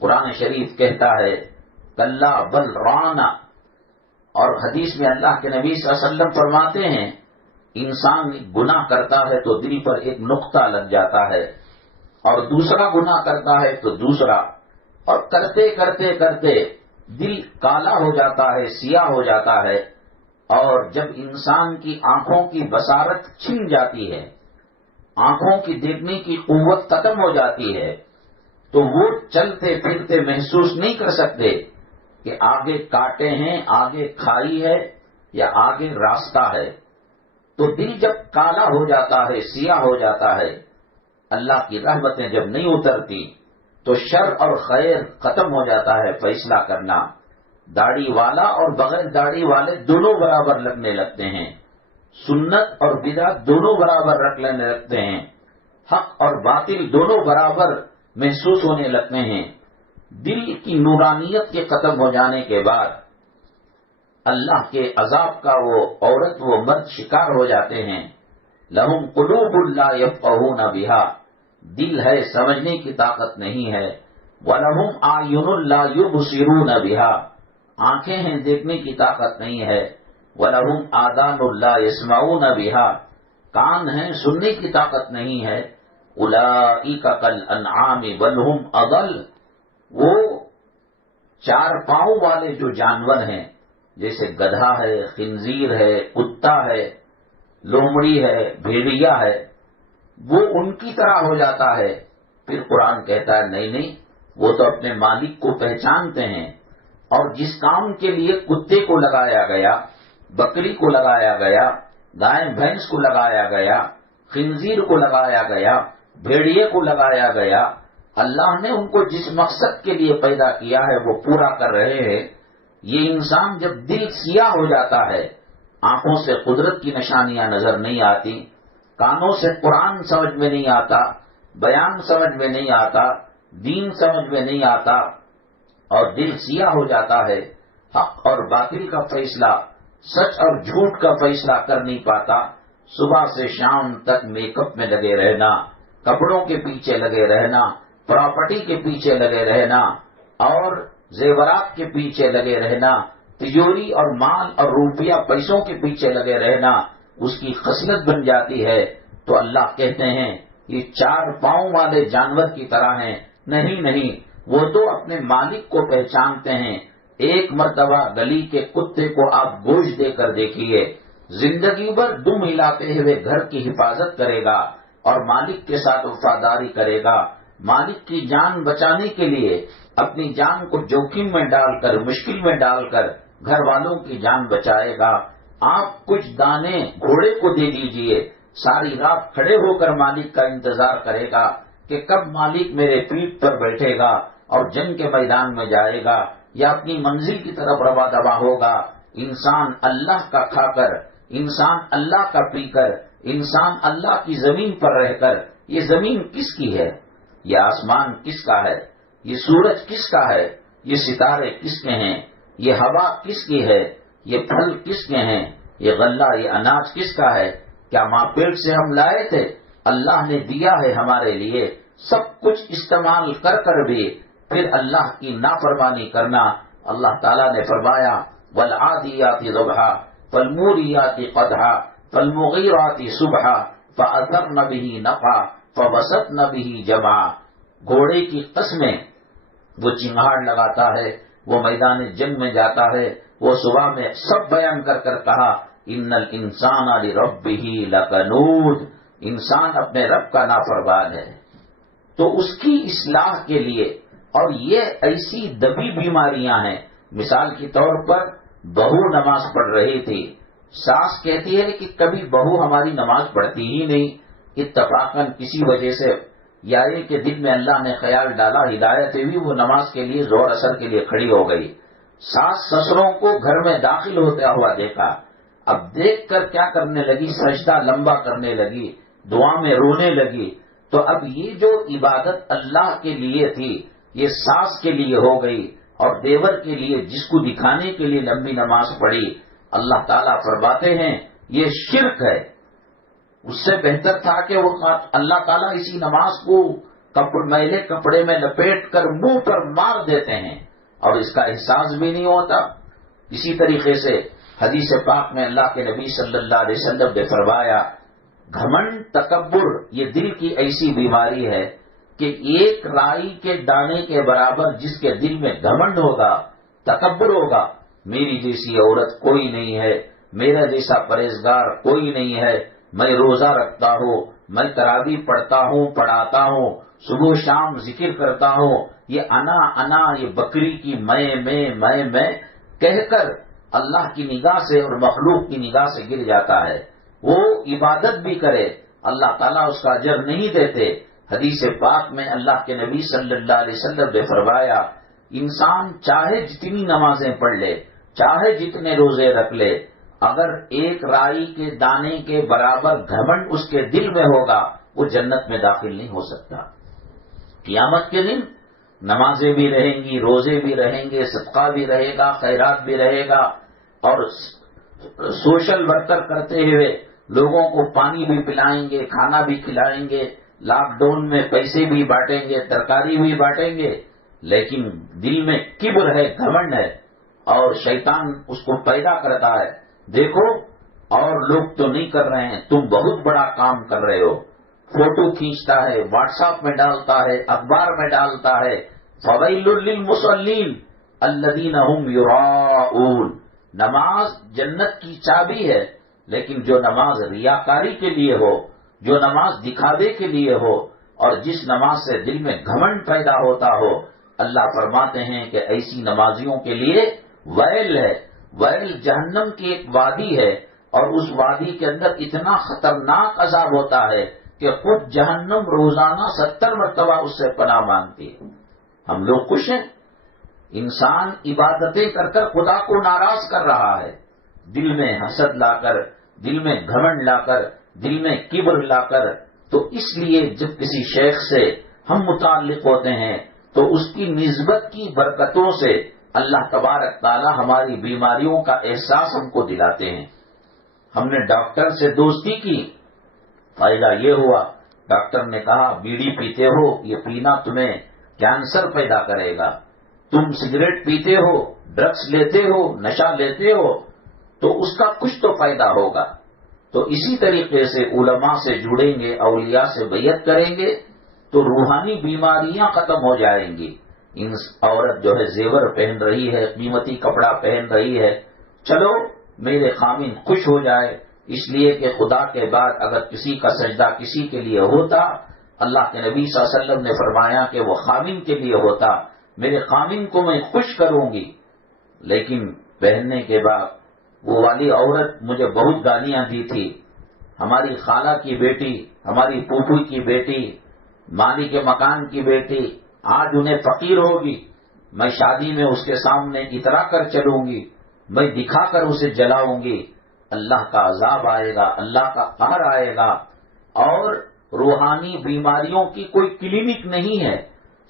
قرآن شریف کہتا ہے کلا بل رانا، اور حدیث میں اللہ کے نبی صلی اللہ علیہ وسلم فرماتے ہیں انسان گناہ کرتا ہے تو دل پر ایک نقطہ لگ جاتا ہے، اور دوسرا گناہ کرتا ہے تو دوسرا، اور کرتے کرتے کرتے دل کالا ہو جاتا ہے، سیاہ ہو جاتا ہے، اور جب انسان کی آنکھوں کی بصارت چھن جاتی ہے، آنکھوں کی دیکھنے کی قوت ختم ہو جاتی ہے، تو وہ چلتے پھرتے محسوس نہیں کر سکتے کہ آگے کانٹے ہیں، آگے کھائی ہے یا آگے راستہ ہے۔ تو دل جب کالا ہو جاتا ہے، سیاہ ہو جاتا ہے، اللہ کی رحمتیں جب نہیں اترتی تو شر اور خیر ختم ہو جاتا ہے فیصلہ کرنا۔ داڑھی والا اور بغیر داڑھی والے دونوں برابر لگنے لگتے ہیں، سنت اور بدعت دونوں برابر رکھ لینے لگتے ہیں، حق اور باطل دونوں برابر محسوس ہونے لگتے ہیں۔ دل کی نورانیت کے ختم ہو جانے کے بعد اللہ کے عذاب کا وہ عورت وہ مرد شکار ہو جاتے ہیں۔ لہم قلوب لا یفقہون بہا، دل ہے سمجھنے کی طاقت نہیں ہے۔ وَلَهُمْ أَعْيُنٌ لَا يُبْصِرُونَ بِهَا، آنکھیں ہیں دیکھنے کی طاقت نہیں ہے۔ وَلَهُمْ آذَانٌ لَا يَسْمَعُونَ بِهَا، کان ہیں سننے کی طاقت نہیں ہے۔ أُولَئِكَ كَالْأَنْعَامِ بَلْ هُمْ أَضَلُّ، وہ چار پاؤں والے جو جانور ہیں، جیسے گدھا ہے، خنزیر ہے، کتا ہے، لومڑی ہے، بھیڑیا ہے، وہ ان کی طرح ہو جاتا ہے۔ پھر قرآن کہتا ہے نہیں نہیں، وہ تو اپنے مالک کو پہچانتے ہیں، اور جس کام کے لیے کتے کو لگایا گیا، بکری کو لگایا گیا، گائے بھینس کو لگایا گیا، خنزیر کو لگایا گیا، بھیڑیے کو لگایا گیا، اللہ نے ان کو جس مقصد کے لیے پیدا کیا ہے وہ پورا کر رہے ہیں۔ یہ انسان جب دل سیاہ ہو جاتا ہے، آنکھوں سے قدرت کی نشانیاں نظر نہیں آتی، کانوں سے قرآن سمجھ میں نہیں آتا، بیان سمجھ میں نہیں آتا، دین سمجھ میں نہیں آتا، اور دل سیاہ ہو جاتا ہے، حق اور باطل کا فیصلہ، سچ اور جھوٹ کا فیصلہ کر نہیں پاتا، صبح سے شام تک میک اپ میں لگے رہنا، کپڑوں کے پیچھے لگے رہنا، پراپرٹی کے پیچھے لگے رہنا، اور زیورات کے پیچھے لگے رہنا، تجوری اور مال اور روپیہ پیسوں کے پیچھے لگے رہنا اس کی خصلت بن جاتی ہے، تو اللہ کہتے ہیں یہ چار پاؤں والے جانور کی طرح ہیں۔ نہیں نہیں، وہ تو اپنے مالک کو پہچانتے ہیں۔ ایک مرتبہ گلی کے کتے کو آپ گوشت دے کر دیکھیے، زندگی بھر دم ہلاتے ہوئے گھر کی حفاظت کرے گا اور مالک کے ساتھ وفاداری کرے گا، مالک کی جان بچانے کے لیے اپنی جان کو جوخم میں ڈال کر، مشکل میں ڈال کر گھر والوں کی جان بچائے گا۔ آپ کچھ دانے گھوڑے کو دے دیجئے، ساری رات کھڑے ہو کر مالک کا انتظار کرے گا کہ کب مالک میرے پیٹھ پر بیٹھے گا اور جنگ کے میدان میں جائے گا یا اپنی منزل کی طرف روا دوا ہوگا۔ انسان اللہ کا کھا کر، انسان اللہ کا پی کر، انسان اللہ کی زمین پر رہ کر، یہ زمین کس کی ہے؟ یہ آسمان کس کا ہے؟ یہ سورج کس کا ہے؟ یہ ستارے کس کے ہیں؟ یہ ہوا کس کی ہے؟ یہ پھل کس کے ہیں؟ یہ غلہ، یہ اناج کس کا ہے؟ کیا ماں پیٹ سے ہم لائے تھے؟ اللہ نے دیا ہے ہمارے لیے، سب کچھ استعمال کر کر بھی پھر اللہ کی نافرمانی کرنا۔ اللہ تعالیٰ نے فرمایا وَالْعَادِيَاتِ ضَبْحًا فَالْمُورِيَاتِ قَدْحًا فَالْمُغِيرَاتِ صُبْحًا فَأَثَرْنَ بِهِ نَقْعًا فَوَسَطْنَ بِهِ جَمْعًا۔ گھوڑے کی قسمیں، وہ چنگھاڑ لگاتا ہے، وہ میدان جنگ میں جاتا ہے، وہ صبح میں سب بیان کر کر کہا ان الانسان لربہ لکنود، انسان اپنے رب کا نافرمان ہے۔ تو اس کی اصلاح کے لیے، اور یہ ایسی دبی بیماریاں ہیں، مثال کے طور پر بہو نماز پڑھ رہی تھی، ساس کہتی ہے کہ کبھی بہو ہماری نماز پڑھتی ہی نہیں، اتفاقاً کسی وجہ سے یا یہ کہ دل میں اللہ نے خیال ڈالا، ہدایت ہوئی، وہ نماز کے لیے زور اثر کے لیے کھڑی ہو گئی۔ ساس سسروں کو گھر میں داخل ہوتا ہوا دیکھا، اب دیکھ کر کیا کرنے لگی، سجدہ لمبا کرنے لگی، دعا میں رونے لگی۔ تو اب یہ جو عبادت اللہ کے لیے تھی یہ ساس کے لیے ہو گئی، اور دیور کے لیے جس کو دکھانے کے لیے لمبی نماز پڑھی، اللہ تعالیٰ فرماتے ہیں یہ شرک ہے۔ اس سے بہتر تھا کہ وہ اللہ تعالیٰ اسی نماز کو میلے کپڑے میں لپیٹ کر منہ پر مار دیتے ہیں اور اس کا احساس بھی نہیں ہوتا۔ اسی طریقے سے حدیث پاک میں اللہ کے نبی صلی اللہ علیہ وسلم نے فرمایا گھمنڈ، تکبر، یہ دل کی ایسی بیماری ہے کہ ایک رائی کے دانے کے برابر جس کے دل میں گھمنڈ ہوگا، تکبر ہوگا، میری جیسی عورت کوئی نہیں ہے، میرا جیسا پرہیزگار کوئی نہیں ہے، میں روزہ رکھتا ہوں، میں تراویح پڑھتا ہوں، پڑھاتا ہوں، صبح شام ذکر کرتا ہوں، یہ انا یہ بکری کی میں کہہ کر اللہ کی نگاہ سے اور مخلوق کی نگاہ سے گر جاتا ہے۔ وہ عبادت بھی کرے، اللہ تعالیٰ اس کا اجر نہیں دیتے۔ حدیث پاک میں اللہ کے نبی صلی اللہ علیہ وسلم نے فرمایا انسان چاہے جتنی نمازیں پڑھ لے، چاہے جتنے روزے رکھ لے، اگر ایک رائی کے دانے کے برابر گھمنڈ اس کے دل میں ہوگا وہ جنت میں داخل نہیں ہو سکتا۔ قیامت کے دن نمازیں بھی رہیں گی، روزے بھی رہیں گے، صدقہ بھی رہے گا، خیرات بھی رہے گا، اور سوشل ورکر کرتے ہوئے لوگوں کو پانی بھی پلائیں گے، کھانا بھی کھلائیں گے، لاک ڈاؤن میں پیسے بھی بانٹیں گے، ترکاری بھی بانٹیں گے، لیکن دل میں کبر ہے، گھمنڈ ہے، اور شیطان اس کو پیدا کرتا ہے۔ دیکھو اور لوگ تو نہیں کر رہے ہیں، تم بہت بڑا کام کر رہے ہو۔ فوٹو کھینچتا ہے، واٹس ایپ میں ڈالتا ہے، اخبار میں ڈالتا ہے، فویل للمصلین الذین هم یراؤون۔ نماز جنت کی چابی ہے، لیکن جو نماز ریاکاری کے لیے ہو، جو نماز دکھاوے کے لیے ہو، اور جس نماز سے دل میں گھمنڈ پیدا ہوتا ہو، اللہ فرماتے ہیں کہ ایسی نمازیوں کے لیے ویل ہے۔ ویل جہنم کی ایک وادی ہے، اور اس وادی کے اندر اتنا خطرناک عذاب ہوتا ہے کہ خود جہنم روزانہ 70 مرتبہ اس سے پناہ مانگتی ہے۔ ہم لوگ خوش ہیں، انسان عبادتیں کر کر خدا کو ناراض کر رہا ہے، دل میں حسد لا کر، دل میں گھمنڈ لا کر، دل میں کبر لا کر۔ تو اس لیے جب کسی شیخ سے ہم متعلق ہوتے ہیں تو اس کی نسبت کی برکتوں سے اللہ تبارک تعالی ہماری بیماریوں کا احساس ہم کو دلاتے ہیں۔ ہم نے ڈاکٹر سے دوستی کی، فائدہ یہ ہوا، ڈاکٹر نے کہا بیڑی پیتے ہو، یہ پینا تمہیں کینسر پیدا کرے گا، تم سگریٹ پیتے ہو، ڈرگس لیتے ہو، نشہ لیتے ہو، تو اس کا کچھ تو فائدہ ہوگا۔ تو اسی طریقے سے علماء سے جڑیں گے، اولیاء سے بیعت کریں گے تو روحانی بیماریاں ختم ہو جائیں گی۔ عورت جو ہے زیور پہن رہی ہے، قیمتی کپڑا پہن رہی ہے، چلو میرے خامن خوش ہو جائے، اس لیے کہ خدا کے بعد اگر کسی کا سجدہ کسی کے لیے ہوتا، اللہ کے نبی صلی اللہ علیہ وسلم نے فرمایا کہ وہ خامن کے لیے ہوتا، میرے خامن کو میں خوش کروں گی۔ لیکن پہننے کے بعد وہ والی عورت مجھے بہت گالیاں دی تھی، ہماری خالہ کی بیٹی، ہماری پھوپھی کی بیٹی، مالی کے مکان کی بیٹی، آج انہیں فقیر ہوگی، میں شادی میں اس کے سامنے اترا کر چلوں گی، میں دکھا کر اسے جلاؤں گی، اللہ کا عذاب آئے گا، اللہ کا قہر آئے گا۔ اور روحانی بیماریوں کی کوئی کلینک نہیں ہے۔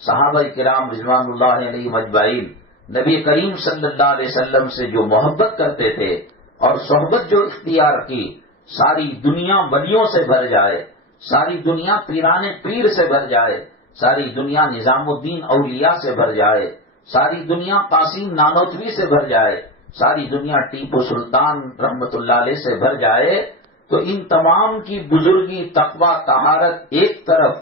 صحابہ کرام رضوان اللہ علیہم اجمعین نبی کریم صلی اللہ علیہ وسلم سے جو محبت کرتے تھے اور صحبت جو اختیار کی، ساری دنیا ولیوں سے بھر جائے، ساری دنیا پیران پیر سے بھر جائے، ساری دنیا نظام الدین اولیاء سے بھر جائے، ساری دنیا قاسم نانوتوی سے بھر جائے، ساری دنیا ٹیپو سلطان رحمت اللہ علیہ سے بھر جائے، تو ان تمام کی بزرگی، تقوی، طہارت ایک طرف،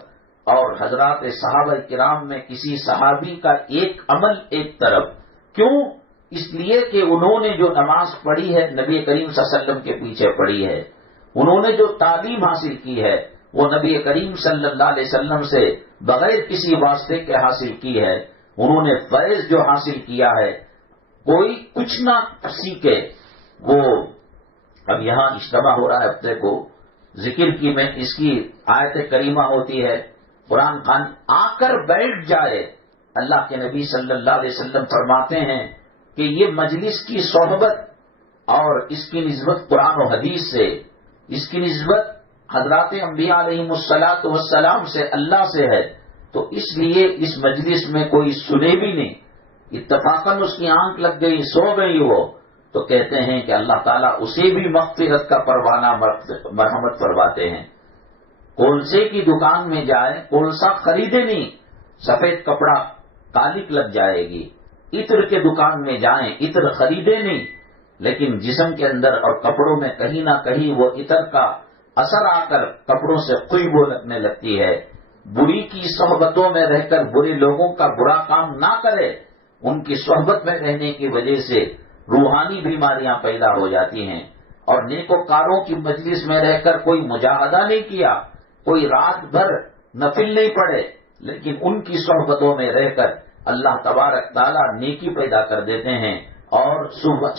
اور حضرات صحابہ کرام میں کسی صحابی کا ایک عمل ایک طرف۔ کیوں؟ اس لیے کہ انہوں نے جو نماز پڑھی ہے نبی کریم صلی اللہ علیہ وسلم کے پیچھے پڑھی ہے، انہوں نے جو تعلیم حاصل کی ہے وہ نبی کریم صلی اللہ علیہ وسلم سے بغیر کسی واسطے کے حاصل کی ہے، انہوں نے فیض جو حاصل کیا ہے، کوئی کچھ نہ سیکھے۔ وہ اب یہاں اجتماع ہو رہا ہے ہفتے کو، ذکر کی میں اس کی آیت کریمہ ہوتی ہے، قرآن خان آ کر بیٹھ جائے۔ اللہ کے نبی صلی اللہ علیہ وسلم فرماتے ہیں کہ یہ مجلس کی صحبت اور اس کی نسبت قرآن و حدیث سے، اس کی نسبت حضرات انبیاء علیہم الصلاۃ والسلام سے، اللہ سے ہے، تو اس لیے اس مجلس میں کوئی سنے بھی نہیں، اتفاقاً اس کی آنکھ لگ گئی، سو گئی وہ، تو کہتے ہیں کہ اللہ تعالیٰ اسے بھی مغفرت کا پروانہ مرحمت فرماتے ہیں۔ کولسے کی دکان میں جائیں، کولسا خریدے نہیں، سفید کپڑا کالک لگ جائے گی۔ عطر کے دکان میں جائیں، عطر خریدے نہیں، لیکن جسم کے اندر اور کپڑوں میں کہیں نہ کہیں وہ عطر کا اثر آ کر کپڑوں سے خوشبو لگنے لگتی ہے۔ بری کی صحبتوں میں رہ کر برے لوگوں کا برا کام نہ کرے، ان کی صحبت میں رہنے کی وجہ سے روحانی بیماریاں پیدا ہو جاتی ہیں۔ اور نیکوکاروں کی مجلس میں رہ کر کوئی مجاہدہ نہیں کیا، کوئی رات بھر نفل نہیں پڑے، لیکن ان کی صحبتوں میں رہ کر اللہ تبارک تعالیٰ نیکی پیدا کر دیتے ہیں۔ اور صحبت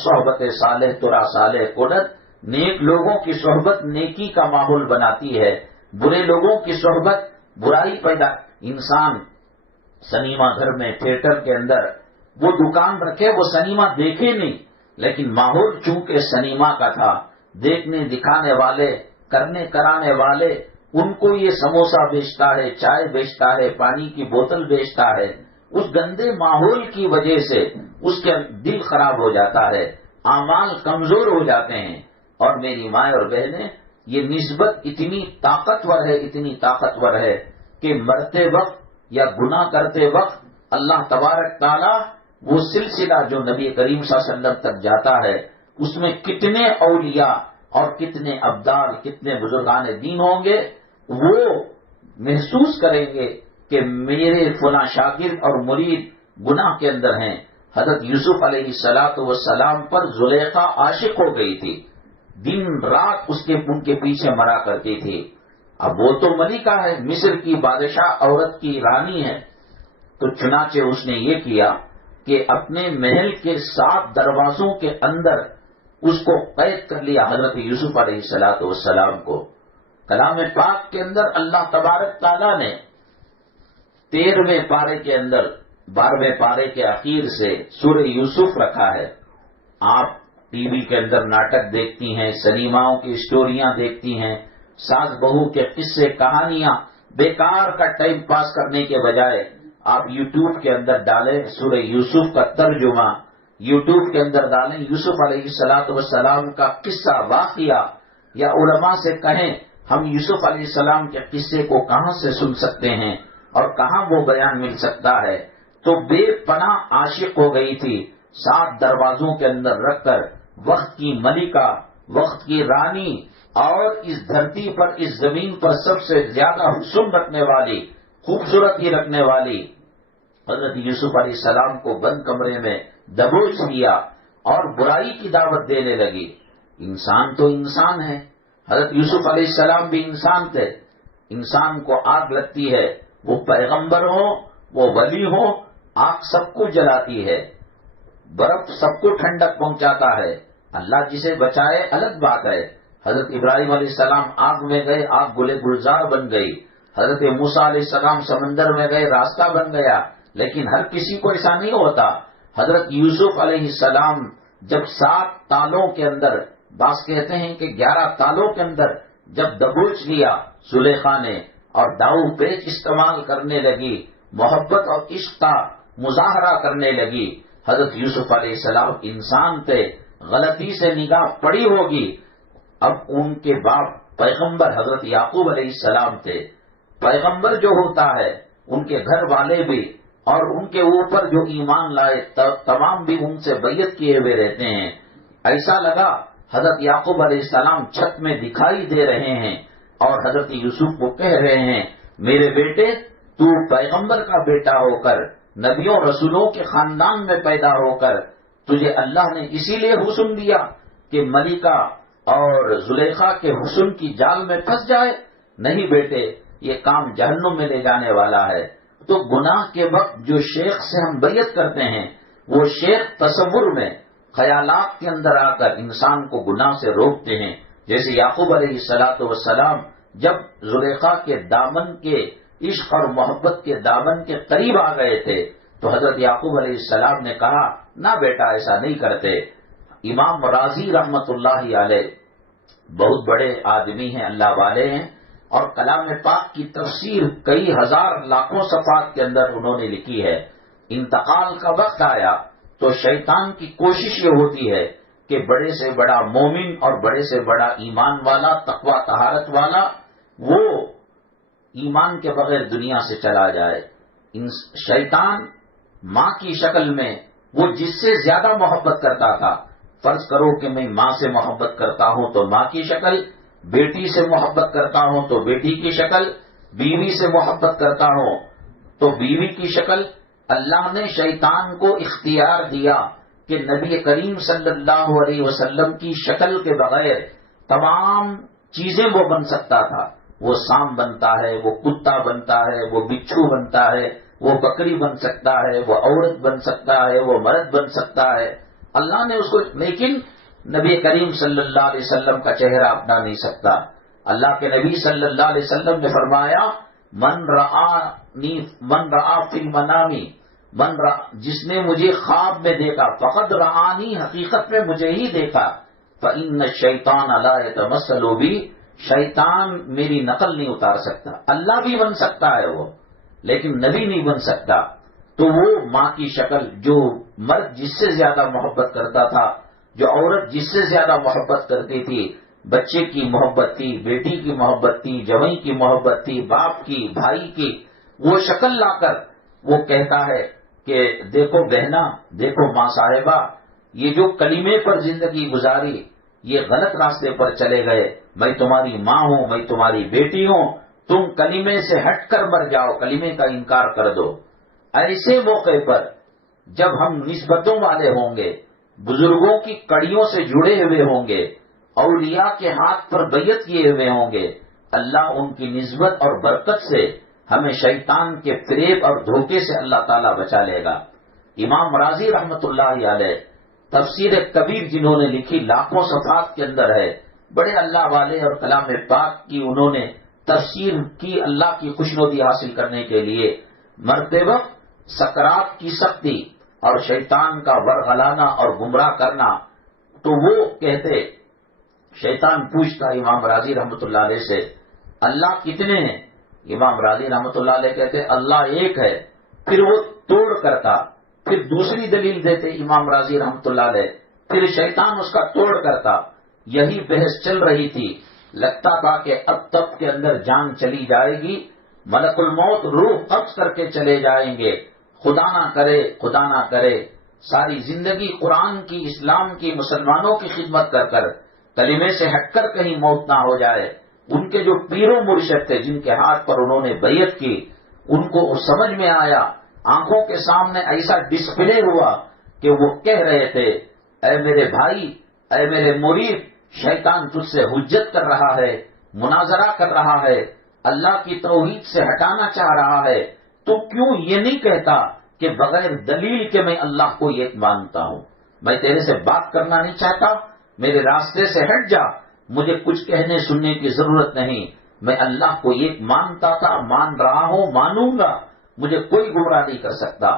صالح ترا صالح کنت، نیک لوگوں کی صحبت نیکی کا ماحول بناتی ہے، برے لوگوں کی صحبت برائی پیدا۔ انسان سنیما گھر میں، تھیٹر کے اندر وہ دکان رکھے، وہ سنیما دیکھے نہیں، لیکن ماحول چونکہ سنیما کا تھا، دیکھنے دکھانے والے، کرنے کرانے والے ان کو یہ سموسہ بیچتا ہے، چائے بیچتا ہے، پانی کی بوتل بیچتا ہے، اس گندے ماحول کی وجہ سے اس کا دل خراب ہو جاتا ہے، اعمال کمزور ہو جاتے ہیں۔ اور میری ماں اور بہنیں، یہ نسبت اتنی طاقتور ہے کہ مرتے وقت یا گناہ کرتے وقت اللہ تبارک تعالی وہ سلسلہ جو نبی کریم صلی اللہ علیہ وسلم تک جاتا ہے، اس میں کتنے اولیاء اور کتنے ابدال، کتنے بزرگان دین ہوں گے، وہ محسوس کریں گے کہ میرے فلاں شاگرد اور مرید گناہ کے اندر ہیں۔ حضرت یوسف علیہ السلام پر زلیخا عاشق ہو گئی تھی، دن رات ان کے پیچھے مرا کرتی تھی۔ اب وہ تو ملکہ ہے، مصر کی بادشاہ عورت کی رانی ہے، تو چنانچہ اس نے یہ کیا کہ اپنے محل کے 7 دروازوں کے اندر اس کو قید کر لیا، حضرت یوسف علیہ السلام کو۔ کلام پاک کے اندر اللہ تبارک تعالیٰ نے 13ویں پارے کے اندر 12ویں پارے کے اخیر سے سورہ یوسف رکھا ہے۔ آپ ٹی وی کے اندر ناٹک دیکھتی ہیں، سنیماؤں کی اسٹوریاں دیکھتی ہیں، ساس بہو کے قصے کہانیاں، بیکار کا ٹائم پاس کرنے کے بجائے آپ یوٹیوب کے اندر ڈالیں سورہ یوسف کا ترجمہ، یوٹیوب کے اندر ڈالیں یوسف علیہ السلام کا قصہ واقعہ، یا علماء سے کہیں ہم یوسف علیہ السلام کے قصے کو کہاں سے سن سکتے ہیں اور کہاں وہ بیان مل سکتا ہے، تو بے پناہ عاشق ہو گئی تھی۔ 7 دروازوں کے اندر رکھ کر وقت کی ملکہ، وقت کی رانی، اور اس دھرتی پر، اس زمین پر سب سے زیادہ حسن رکھنے والی، خوبصورتی رکھنے والی حضرت یوسف علیہ السلام کو بند کمرے میں دبوچ لیا اور برائی کی دعوت دینے لگی۔ انسان تو انسان ہے، حضرت یوسف علیہ السلام بھی انسان تھے۔ انسان کو آگ لگتی ہے، وہ پیغمبر ہو، وہ ولی ہو، آگ سب کو جلاتی ہے، برف سب کو ٹھنڈک پہنچاتا ہے، اللہ جسے بچائے الگ بات ہے۔ حضرت ابراہیم علیہ السلام آگ میں گئے، آگ گلے گلزار بن گئی۔ حضرت موسیٰ علیہ السلام سمندر میں گئے، راستہ بن گیا، لیکن ہر کسی کو ایسا نہیں ہوتا۔ حضرت یوسف علیہ السلام جب 7 تالوں کے اندر، بعض کہتے ہیں کہ 11 تالوں کے اندر جب دبوچ لیا زلیخا نے اور داؤ پیچ استعمال کرنے لگی، محبت اور عشق کا مظاہرہ کرنے لگی، حضرت یوسف علیہ السلام انسان تھے، غلطی سے نگاہ پڑی ہوگی۔ اب ان کے باپ پیغمبر حضرت یعقوب علیہ السلام تھے۔ پیغمبر جو ہوتا ہے، ان کے گھر والے بھی اور ان کے اوپر جو ایمان لائے تمام بھی ان سے بیعت کیے ہوئے رہتے ہیں۔ ایسا لگا حضرت یعقوب علیہ السلام چھت میں دکھائی دے رہے ہیں اور حضرت یوسف کو کہہ رہے ہیں، میرے بیٹے، تو پیغمبر کا بیٹا ہو کر، نبیوں رسولوں کے خاندان میں پیدا ہو کر، تجھے اللہ نے اسی لیے حسن دیا کہ ملکہ اور زلیخا کے حسن کی جال میں پھنس جائے؟ نہیں بیٹے، یہ کام جہنم میں لے جانے والا ہے۔ تو گناہ کے وقت جو شیخ سے ہم بیعت کرتے ہیں، وہ شیخ تصور میں، خیالات کے اندر آ کر انسان کو گناہ سے روکتے ہیں۔ جیسے یعقوب علیہ السلام جب زلیخا کے دامن کے عشق اور محبت کے دامن کے قریب آ گئے تھے، تو حضرت یعقوب علیہ السلام نے کہا، نہ بیٹا، ایسا نہیں کرتے۔ امام رازی رحمت اللہ علیہ بہت بڑے آدمی ہیں، اللہ والے ہیں، اور کلام پاک کی تفسیر کئی ہزار لاکھوں صفحات کے اندر انہوں نے لکھی ہے۔ انتقال کا وقت آیا تو شیطان کی کوشش یہ ہوتی ہے کہ بڑے سے بڑا مومن اور بڑے سے بڑا ایمان والا، تقوی طہارت والا، وہ ایمان کے بغیر دنیا سے چلا جائے۔ شیطان ماں کی شکل میں وہ جس سے زیادہ محبت کرتا تھا، فرض کرو کہ میں ماں سے محبت کرتا ہوں تو ماں کی شکل، بیٹی سے محبت کرتا ہوں تو بیٹی کی شکل، بیوی سے محبت کرتا ہوں تو بیوی کی شکل۔ اللہ نے شیطان کو اختیار دیا کہ نبی کریم صلی اللہ علیہ وسلم کی شکل کے بغیر تمام چیزیں وہ بن سکتا تھا۔ وہ سانپ بنتا ہے، وہ کتا بنتا ہے، وہ بچھو بنتا ہے، وہ بکری بن سکتا ہے، وہ عورت بن سکتا ہے، وہ مرد بن سکتا ہے۔ اللہ نے اس کو، لیکن نبی کریم صلی اللہ علیہ وسلم کا چہرہ اپنا نہیں سکتا۔ اللہ کے نبی صلی اللہ علیہ وسلم نے فرمایا، من رآ فی المنام، جس نے مجھے خواب میں دیکھا، فقد رآنی، حقیقت میں مجھے ہی دیکھا، فإن الشیطان لا یتمثل بی، شیطان میری نقل نہیں اتار سکتا. اللہ بھی بن سکتا ہے وہ، لیکن نبی نہیں بن سکتا. تو وہ ماں کی شکل، جو مرد جس سے زیادہ محبت کرتا تھا، جو عورت جس سے زیادہ محبت کرتی تھی، بچے کی محبت تھی، بیٹی کی محبت تھی، جوئی کی محبت تھی، باپ کی، بھائی کی، وہ شکل لا کر وہ کہتا ہے کہ دیکھو بہنا، دیکھو ماں صاحبہ، یہ جو کلمے پر زندگی گزاری، یہ غلط راستے پر چلے گئے. میں تمہاری ماں ہوں، میں تمہاری بیٹی ہوں، تم کلمے سے ہٹ کر مر جاؤ، کلمے کا انکار کر دو. ایسے موقع پر جب ہم نسبتوں والے ہوں گے، بزرگوں کی کڑیوں سے جڑے ہوئے ہوں گے، اولیاء کے ہاتھ پر بیعت کیے ہوئے ہوں گے، اللہ ان کی نسبت اور برکت سے ہمیں شیطان کے فریب اور دھوکے سے اللہ تعالیٰ بچا لے گا. امام رازی رحمت اللہ علیہ تفسیر کبیر جنہوں نے لکھی، لاکھوں صفحات کے اندر ہے، بڑے اللہ والے اور کلام پاک کی انہوں نے تفسیر کی اللہ کی خوشنودی حاصل کرنے کے لیے. مرتے وقت سکرات کی سختی اور شیطان کا ورغلانا اور گمراہ کرنا، تو وہ کہتے، شیطان پوچھتا امام راضی رحمت اللہ علیہ سے، اللہ کتنے ہیں؟ امام راضی رحمت اللہ علیہ کہتے اللہ ایک ہے. پھر وہ توڑ کرتا، پھر دوسری دلیل دیتے امام راضی رحمت اللہ علیہ، پھر شیطان اس کا توڑ کرتا. یہی بحث چل رہی تھی. لگتا تھا کہ اب تب کے اندر جان چلی جائے گی، ملک الموت روح قبض کر کے چلے جائیں گے. خدا نہ کرے، خدا نہ کرے، ساری زندگی قرآن کی، اسلام کی، مسلمانوں کی خدمت کر کر کلمے سے ہٹ کر کہیں موت نہ ہو جائے. ان کے جو پیر و مرشد تھے، جن کے ہاتھ پر انہوں نے بیعت کی، ان کو سمجھ میں آیا، آنکھوں کے سامنے ایسا ڈسپلے ہوا کہ وہ کہہ رہے تھے، اے میرے بھائی، اے میرے مرید، شیطان تجھ سے حجت کر رہا ہے، مناظرہ کر رہا ہے، اللہ کی توحید سے ہٹانا چاہ رہا ہے. تو کیوں یہ نہیں کہتا کہ بغیر دلیل کے میں اللہ کو ایک مانتا ہوں؟ میں تیرے سے بات کرنا نہیں چاہتا، میرے راستے سے ہٹ جا، مجھے کچھ کہنے سننے کی ضرورت نہیں. میں اللہ کو ایک مانتا تھا، مان رہا ہوں، مانوں گا، مجھے کوئی گمراہ نہیں کر سکتا.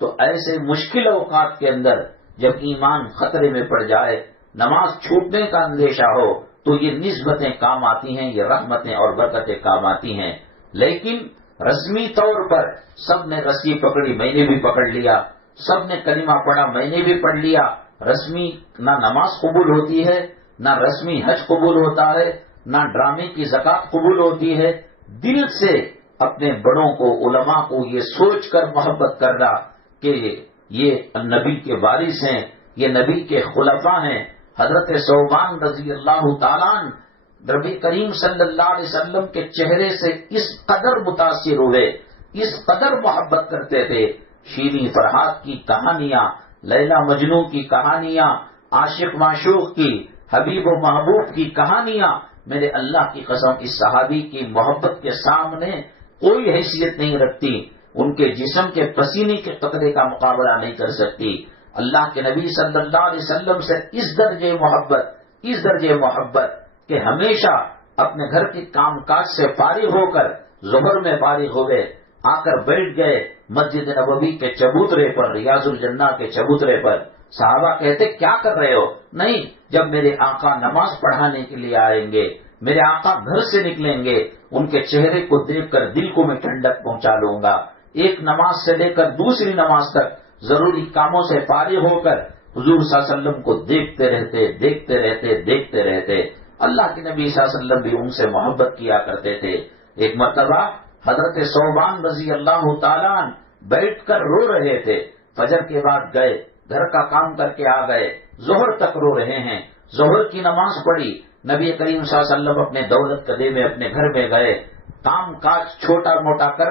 تو ایسے مشکل اوقات کے اندر جب ایمان خطرے میں پڑ جائے، نماز چھوٹنے کا اندیشہ ہو، تو یہ نسبتیں کام آتی ہیں، یہ رحمتیں اور برکتیں کام آتی ہیں. لیکن رسمی طور پر سب نے رسی پکڑی، میں نے بھی پکڑ لیا، سب نے کلمہ پڑھا، میں نے بھی پڑھ لیا. رسمی نہ نماز قبول ہوتی ہے، نہ رسمی حج قبول ہوتا ہے، نہ ڈرامے کی زکات قبول ہوتی ہے. دل سے اپنے بڑوں کو، علماء کو یہ سوچ کر محبت کرنا کہ یہ نبی کے وارث ہیں، یہ نبی کے خلفاء ہیں. حضرت ثوبان رضی اللہ تعالیٰ عنہ نبی کریم صلی اللہ علیہ وسلم کے چہرے سے اس قدر متاثر ہوئے، اس قدر محبت کرتے تھے. شیریں فرحات کی کہانیاں، لیلا مجنوں کی کہانیاں، عاشق معشوق کی، حبیب و محبوب کی کہانیاں، میرے اللہ کی قسم اس صحابی کی محبت کے سامنے کوئی حیثیت نہیں رکھتی. ان کے جسم کے پسینے کے قطرے کا مقابلہ نہیں کر سکتی. اللہ کے نبی صلی اللہ علیہ وسلم سے اس درجے محبت کہ ہمیشہ اپنے گھر کے کام کاج سے فارغ ہو کر، ظہر میں فارغ ہو گئے، آ کر بیٹھ گئے مسجد نبوی کے چبوترے پر، ریاض الجنہ کے چبوترے پر. صحابہ کہتے کیا کر رہے ہو؟ نہیں، جب میرے آقا نماز پڑھانے کے لیے آئیں گے، میرے آقا گھر سے نکلیں گے، ان کے چہرے کو دیکھ کر دل کو میں ٹھنڈک پہنچا لوں گا. ایک نماز سے لے کر دوسری نماز تک ضروری کاموں سے فارغ ہو کر حضور صلی اللہ علیہ وسلم کو دیکھتے رہتے. اللہ کے نبی صلی اللہ علیہ وسلم بھی ان سے محبت کیا کرتے تھے. ایک مرتبہ حضرت ثوبان رضی اللہ تعالیٰ عنہ بیٹھ کر رو رہے تھے. فجر کے بعد گئے، گھر کا کام کر کے آ گئے، ظہر تک رو رہے ہیں. ظہر کی نماز پڑھی، نبی کریم صلی اللہ علیہ وسلم اپنے دولت قدے میں اپنے گھر میں گئے، کام کاج چھوٹا موٹا کر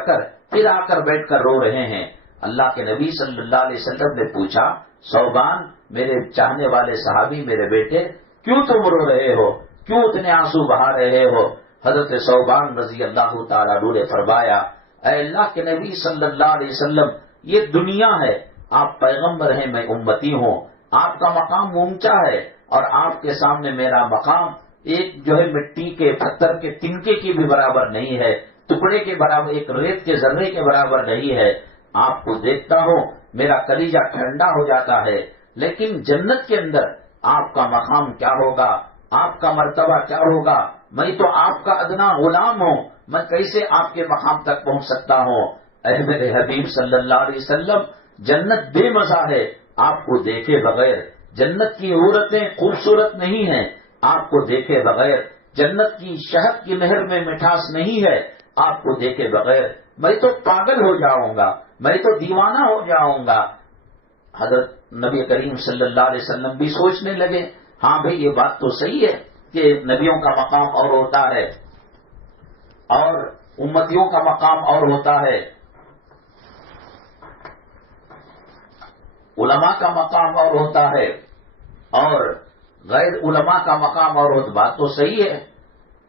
پھر آ کر بیٹھ کر رو رہے ہیں. اللہ کے نبی صلی اللہ علیہ وسلم نے پوچھا، ثوبان میرے چاہنے والے صحابی، میرے بیٹے، کیوں تم رو رہے ہو؟ کیوں اتنے آنسو بہا رہے ہو؟ حضرت ثوبان رضی اللہ تعالیٰ عنہ نے فرمایا، اے اللہ کے نبی صلی اللہ علیہ وسلم، یہ دنیا ہے، آپ پیغمبر ہیں، میں امتی ہوں، آپ کا مقام اونچا ہے اور آپ کے سامنے میرا مقام ایک جو ہے مٹی کے پتھر کے تنکے کی بھی برابر نہیں ہے، ٹکڑے کے برابر، ایک ریت کے ذرے کے برابر نہیں ہے. آپ کو دیکھتا ہوں میرا کلیجہ ٹھنڈا ہو جاتا ہے. لیکن جنت کے اندر آپ کا مقام کیا ہوگا، آپ کا مرتبہ کیا ہوگا، میں تو آپ کا ادنا غلام ہوں، میں کیسے آپ کے مقام تک پہنچ سکتا ہوں؟ اے میرے حبیب صلی اللہ علیہ وسلم، جنت بے مزہ ہے آپ کو دیکھے بغیر، جنت کی عورتیں خوبصورت نہیں ہیں آپ کو دیکھے بغیر، جنت کی شہد کی نہر میں مٹھاس نہیں ہے آپ کو دیکھے بغیر، میں تو پاگل ہو جاؤں گا، میں تو دیوانہ ہو جاؤں گا۔ حضرت نبی کریم صلی اللہ علیہ وسلم بھی سوچنے لگے، ہاں بھئی یہ بات تو صحیح ہے کہ نبیوں کا مقام اور ہوتا ہے اور امتیوں کا مقام اور ہوتا ہے، علماء کا مقام اور ہوتا ہے اور غیر علماء کا مقام اور ہوتا، بات تو صحیح ہے،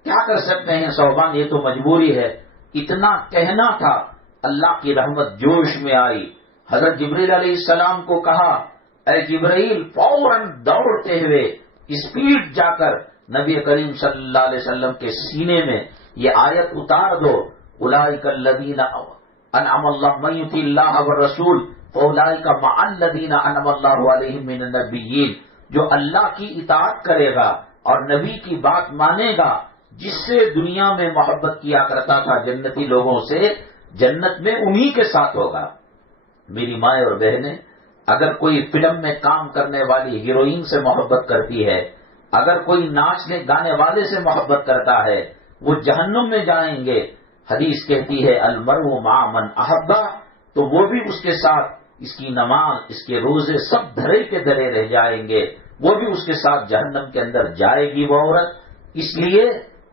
کیا کر سکتے ہیں صوبان، یہ تو مجبوری ہے۔ اتنا کہنا تھا، اللہ کی رحمت جوش میں آئی، حضرت جبریل علیہ السلام کو کہا، اے جبرائیل، فوراً دوڑتے ہوئے اسپیڈ جا کر نبی کریم صلی اللہ علیہ وسلم کے سینے میں یہ آیت اتار دو، اولئک الذین انعم اللہ من یطع اللہ والرسول فاولئک مع الذین انعم اللہ علیہم من النبیین، جو اللہ کی اطاعت کرے گا اور نبی کی بات مانے گا، جس سے دنیا میں محبت کیا کرتا تھا جنتی لوگوں سے، جنت میں انہی کے ساتھ ہوگا۔ میری مائیں اور بہنیں، اگر کوئی فلم میں کام کرنے والی ہیروئن سے محبت کرتی ہے، اگر کوئی ناچنے گانے والے سے محبت کرتا ہے، وہ جہنم میں جائیں گے۔ حدیث کہتی ہے المرء مع من احبہ، تو وہ بھی اس کے ساتھ، اس کی نماز، اس کے روزے سب دھرے کے دھرے رہ جائیں گے، وہ بھی اس کے ساتھ جہنم کے اندر جائے گی وہ عورت، اس لیے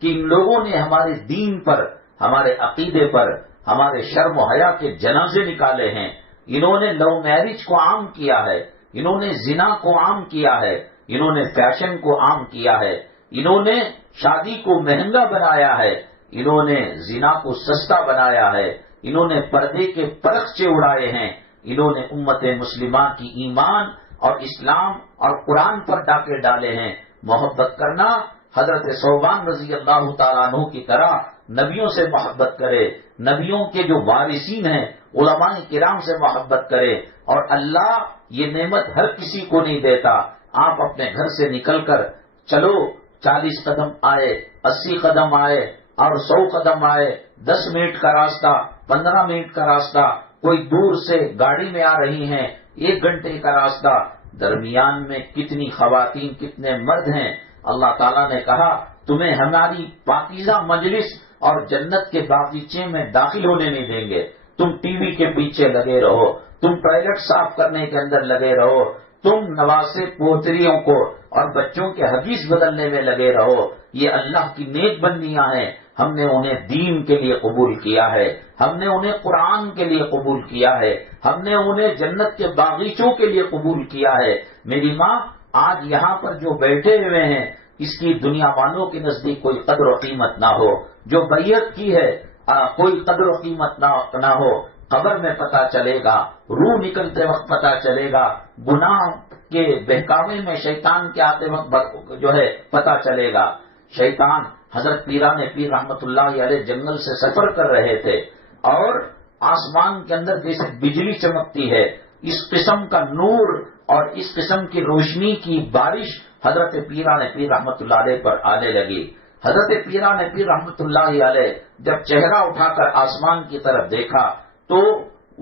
کہ ان لوگوں نے ہمارے دین پر، ہمارے عقیدے پر، ہمارے شرم و حیا کے جنازے نکالے ہیں، انہوں نے لو میرج کو عام کیا ہے، انہوں نے زنا کو عام کیا ہے، انہوں نے فیشن کو عام کیا ہے، انہوں نے شادی کو مہنگا بنایا ہے، انہوں نے زنا کو سستا بنایا ہے، انہوں نے پردے کے پرخچے اڑائے ہیں، انہوں نے امت مسلمہ کی ایمان اور اسلام اور قرآن پر ڈاکے ڈالے ہیں۔ محبت کرنا حضرت ثوبان رضی اللہ تعالیٰ عنہ کی طرح نبیوں سے محبت کرے، نبیوں کے جو وارثین ہیں علماء کرام سے محبت کرے، اور اللہ یہ نعمت ہر کسی کو نہیں دیتا۔ آپ اپنے گھر سے نکل کر چلو، 40 قدم آئے، 80 قدم آئے اور 100 قدم آئے، 10 منٹ کا راستہ، 15 منٹ کا راستہ، کوئی دور سے گاڑی میں آ رہی ہیں، 1 گھنٹے کا راستہ، درمیان میں کتنی خواتین کتنے مرد ہیں۔ اللہ تعالیٰ نے کہا تمہیں ہماری پاکیزہ مجلس اور جنت کے باغیچے میں داخل ہونے نہیں دیں گے، تم ٹی وی کے پیچھے لگے رہو، تم ٹوائلٹ صاف کرنے کے اندر لگے رہو، تم نواسے پوتریوں کو اور بچوں کے حدیث بدلنے میں لگے رہو۔ یہ اللہ کی نیک بندیاں ہیں، ہم نے انہیں دین کے لیے قبول کیا ہے، ہم نے انہیں قرآن کے لیے قبول کیا ہے، ہم نے انہیں جنت کے باغیچوں کے لیے قبول کیا ہے۔ میری ماں، آج یہاں پر جو بیٹھے ہوئے ہیں، اس کی دنیا والوں کے نزدیک کوئی قدر و قیمت نہ ہو، جو بیعت کی ہے کوئی قدر و قیمت نہ ہو، قبر میں پتہ چلے گا، روح نکلتے وقت پتہ چلے گا، گناہ کے بہکاوے میں شیطان کے آتے وقت جو ہے پتہ چلے گا۔ شیطان، حضرت پیران پیر رحمت اللہ علیہ جنگل سے سفر کر رہے تھے اور آسمان کے اندر جیسے بجلی چمکتی ہے، اس قسم کا نور اور اس قسم کی روشنی کی بارش حضرت پیران پیر رحمت اللہ علیہ پر آنے لگی۔ حضرت پیران پیر رحمت اللہ علیہ جب چہرہ اٹھا کر آسمان کی طرف دیکھا تو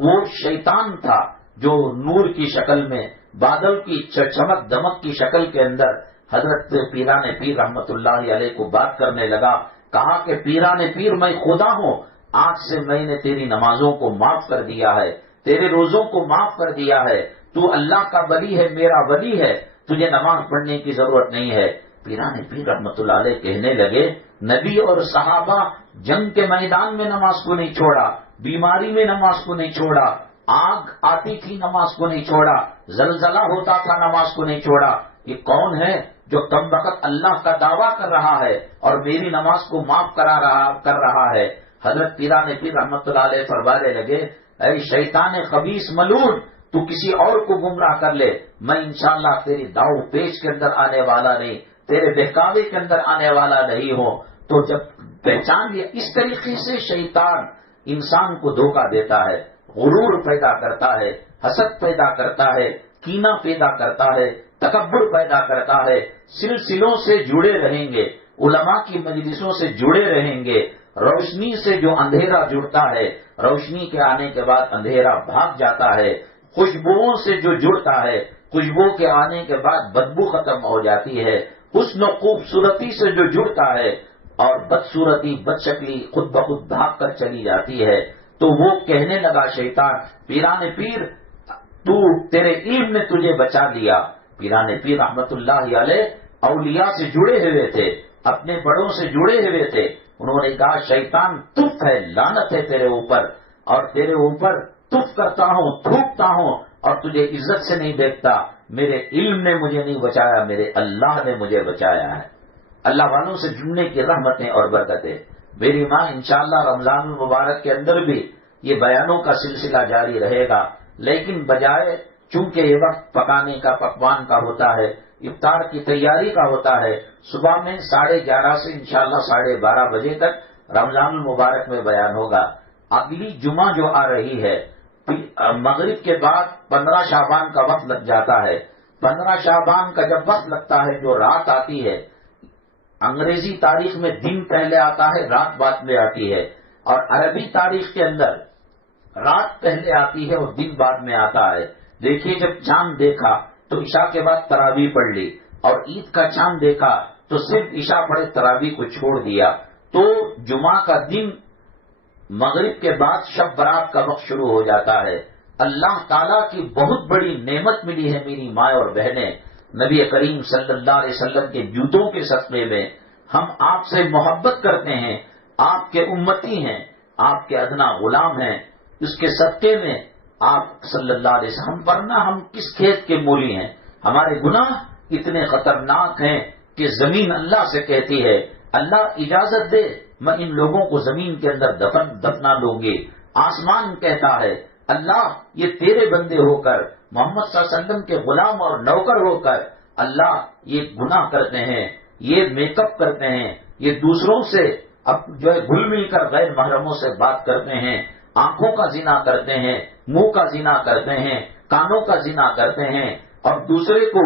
وہ شیطان تھا جو نور کی شکل میں، بادل کی چمک دمک کی شکل کے اندر حضرت پیران پیر رحمت اللہ علیہ کو بات کرنے لگا۔ کہا کہ پیران پیر، میں خدا ہوں، آج سے میں نے تیری نمازوں کو معاف کر دیا ہے، تیرے روزوں کو معاف کر دیا ہے، تو اللہ کا ولی ہے، میرا ولی ہے، تجھے نماز پڑھنے کی ضرورت نہیں ہے۔ پیران پیر رحمت اللہ علیہ کہنے لگے، نبی اور صحابہ جنگ کے میدان میں نماز کو نہیں چھوڑا، بیماری میں نماز کو نہیں چھوڑا، آگ آتی تھی نماز کو نہیں چھوڑا، زلزلہ ہوتا تھا نماز کو نہیں چھوڑا۔ یہ کون ہے جو کم وقت اللہ کا دعویٰ کر رہا ہے اور میری نماز کو معاف کر رہا ہے؟ حضرت پیران پیر رحمت اللہ علیہ فرمانے لگے، اے شیطان خبیث ملعون، تو کسی اور کو گمراہ کر لے، میں انشاءاللہ تیری داؤ پیچ کے اندر آنے والا نہیں، تیرے بہکاوے کے اندر آنے والا نہیں ہوں۔ تو جب پہچان لیا، اس طریقے سے شیطان انسان کو دھوکہ دیتا ہے، غرور پیدا کرتا ہے، حسد پیدا کرتا ہے، کینہ پیدا کرتا ہے، تکبر پیدا کرتا ہے۔ سلسلوں سے جڑے رہیں گے، علماء کی مجلسوں سے جڑے رہیں گے، روشنی سے جو اندھیرا جڑتا ہے، روشنی کے آنے کے بعد اندھیرا بھاگ جاتا ہے، خوشبوؤں سے جو جڑتا ہے، خوشبو کے آنے کے بعد بدبو ختم ہو جاتی ہے، حسن و خوبصورتی سے جو جڑتا ہے اور بدصورتی بدشکلی خود بخود بھاگ کر چلی جاتی ہے، تو وہ کہنے لگا شیطان، پیران پیر تو تیرے علم نے تجھے بچا لیا۔ پیران پیر رحمت اللہ علیہ اولیاء سے جڑے ہوئے تھے، اپنے بڑوں سے جڑے ہوئے تھے، انہوں نے کہا شیطان تف ہے، لعنت ہے تیرے اوپر، اور تیرے اوپر تف کرتا ہوں، تھوکتا ہوں اور تجھے عزت سے نہیں دیکھتا، میرے علم نے مجھے نہیں بچایا، میرے اللہ نے مجھے بچایا ہے۔ اللہ والوں سے جڑنے کی رحمتیں اور برکتیں۔ میری ماں انشاءاللہ رمضان المبارک کے اندر بھی یہ بیانوں کا سلسلہ جاری رہے گا، لیکن بجائے چونکہ یہ وقت پکانے کا، پکوان کا ہوتا ہے، افطار کی تیاری کا ہوتا ہے، صبح میں 11:30 سے انشاءاللہ 12:30 بجے تک رمضان المبارک میں بیان ہوگا۔ اگلی جمعہ جو آ رہی ہے مغرب کے بعد 15 شعبان کا وقت لگ جاتا ہے۔ 15 شعبان کا جب وقت لگتا ہے، جو رات آتی ہے، انگریزی تاریخ میں دن پہلے آتا ہے، رات بعد میں آتی ہے، اور عربی تاریخ کے اندر رات پہلے آتی ہے اور دن بعد میں آتا ہے۔ دیکھیے جب چاند دیکھا تو عشاء کے بعد تراویح پڑھ لی، اور عید کا چاند دیکھا تو صرف عشاء پڑھے، تراویح کو چھوڑ دیا، تو جمعہ کا دن مغرب کے بعد شب برات کا وقت شروع ہو جاتا ہے۔ اللہ تعالیٰ کی بہت بڑی نعمت ملی ہے میری ماں اور بہنیں، نبی کریم صلی اللہ علیہ وسلم کے جوتوں کے صدقے میں ہم آپ سے محبت کرتے ہیں، آپ کے امتی ہیں، آپ کے ادنا غلام ہیں، اس کے صدقے میں آپ صلی اللہ علیہ وسلم ورنہ ہم کس کھیت کے مولی ہیں؟ ہمارے گناہ اتنے خطرناک ہیں کہ زمین اللہ سے کہتی ہے اللہ اجازت دے میں ان لوگوں کو زمین کے اندر دفنا لوں گی۔ آسمان کہتا ہے اللہ یہ تیرے بندے ہو کر، محمد صلی اللہ علیہ وسلم کے غلام اور نوکر ہو کر اللہ یہ گناہ کرتے ہیں، یہ میک اپ کرتے ہیں، یہ دوسروں سے اب جو ہے گھل مل کر غیر محرموں سے بات کرتے ہیں، آنکھوں کا زنا کرتے ہیں، منہ کا زنا کرتے ہیں، کانوں کا زنا کرتے ہیں، اور دوسرے کو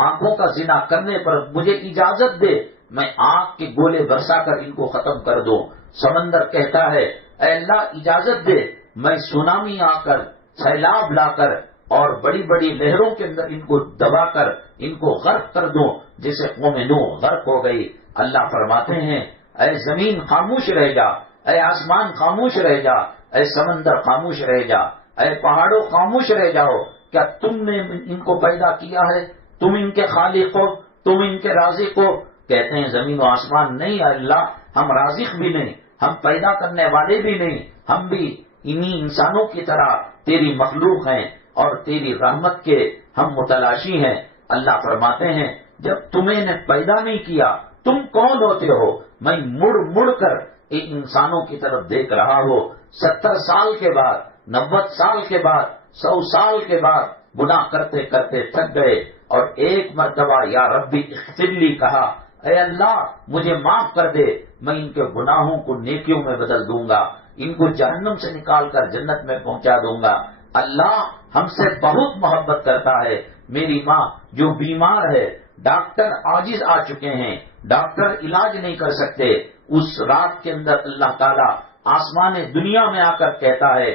آنکھوں کا زنا کرنے پر مجھے اجازت دے میں آگ کے گولے برسا کر ان کو ختم کر دوں۔ سمندر کہتا ہے اے اللہ اجازت دے میں سونامی آ کر، سیلاب لا کر اور بڑی بڑی لہروں کے اندر ان کو دبا کر ان کو غرق کر دوں، جیسے قوم نوح غرق ہو گئی۔ اللہ فرماتے ہیں اے زمین خاموش رہ جا، اے آسمان خاموش رہ جا، اے سمندر خاموش رہ جا، اے پہاڑوں خاموش رہ جاؤ، کیا تم نے ان کو پیدا کیا ہے؟ تم ان کے خالق ہو، تم ان کے رازق ہو؟ کہتے ہیں زمین و آسمان نہیں اللہ، ہم رازق بھی نہیں، ہم پیدا کرنے والے بھی نہیں، ہم بھی انہی انسانوں کی طرح تیری مخلوق ہیں اور تیری رحمت کے ہم متلاشی ہیں۔ اللہ فرماتے ہیں جب تمہیں نے پیدا نہیں کیا تم کون ہوتے ہو؟ میں مڑ مڑ کر ان انسانوں کی طرف دیکھ رہا ہو، 70 سال کے بعد، 90 سال کے بعد، 100 سال کے بعد گناہ کرتے کرتے تھک گئے، اور ایک مرتبہ یا ربی اغفر لی کہا، اے اللہ مجھے معاف کر دے، میں ان کے گناہوں کو نیکیوں میں بدل دوں گا، ان کو جہنم سے نکال کر جنت میں پہنچا دوں گا۔ اللہ ہم سے بہت محبت کرتا ہے۔ میری ماں جو بیمار ہے، ڈاکٹر عاجز آ چکے ہیں، ڈاکٹر علاج نہیں کر سکتے، اس رات کے اندر اللہ تعالیٰ آسمان دنیا میں آ کر کہتا ہے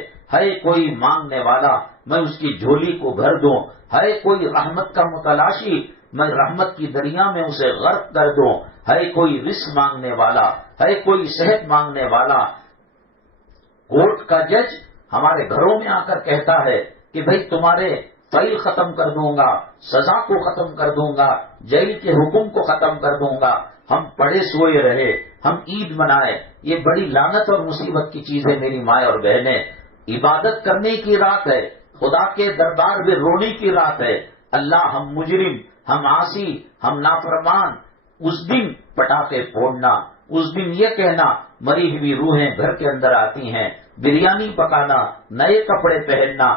کوئی مانگنے والا میں اس کی جھولی کو بھر دوں، ہے کوئی رحمت کا متلاشی میں رحمت کی دریا میں اسے غرق کر دوں، ہے کوئی رزق مانگنے والا، ہے کوئی صحت مانگنے والا۔ کورٹ کا جج ہمارے گھروں میں آ کر کہتا ہے کہ بھئی تمہارے فیل ختم کر دوں گا، سزا کو ختم کر دوں گا، جیل کے حکم کو ختم کر دوں گا، ہم پڑے سوئے رہے، ہم عید منائے۔ یہ بڑی لعنت اور مصیبت کی چیز ہے میری ماں اور بہنیں۔ عبادت کرنے کی رات ہے، خدا کے دربار میں رونے کی رات ہے۔ اللہ ہم مجرم، ہم عاصی، ہم نافرمان، اس دن پٹاخے پھوڑنا، اس دن یہ کہنا مری ہوئی روحیں گھر کے اندر آتی ہیں، بریانی پکانا، نئے کپڑے پہننا۔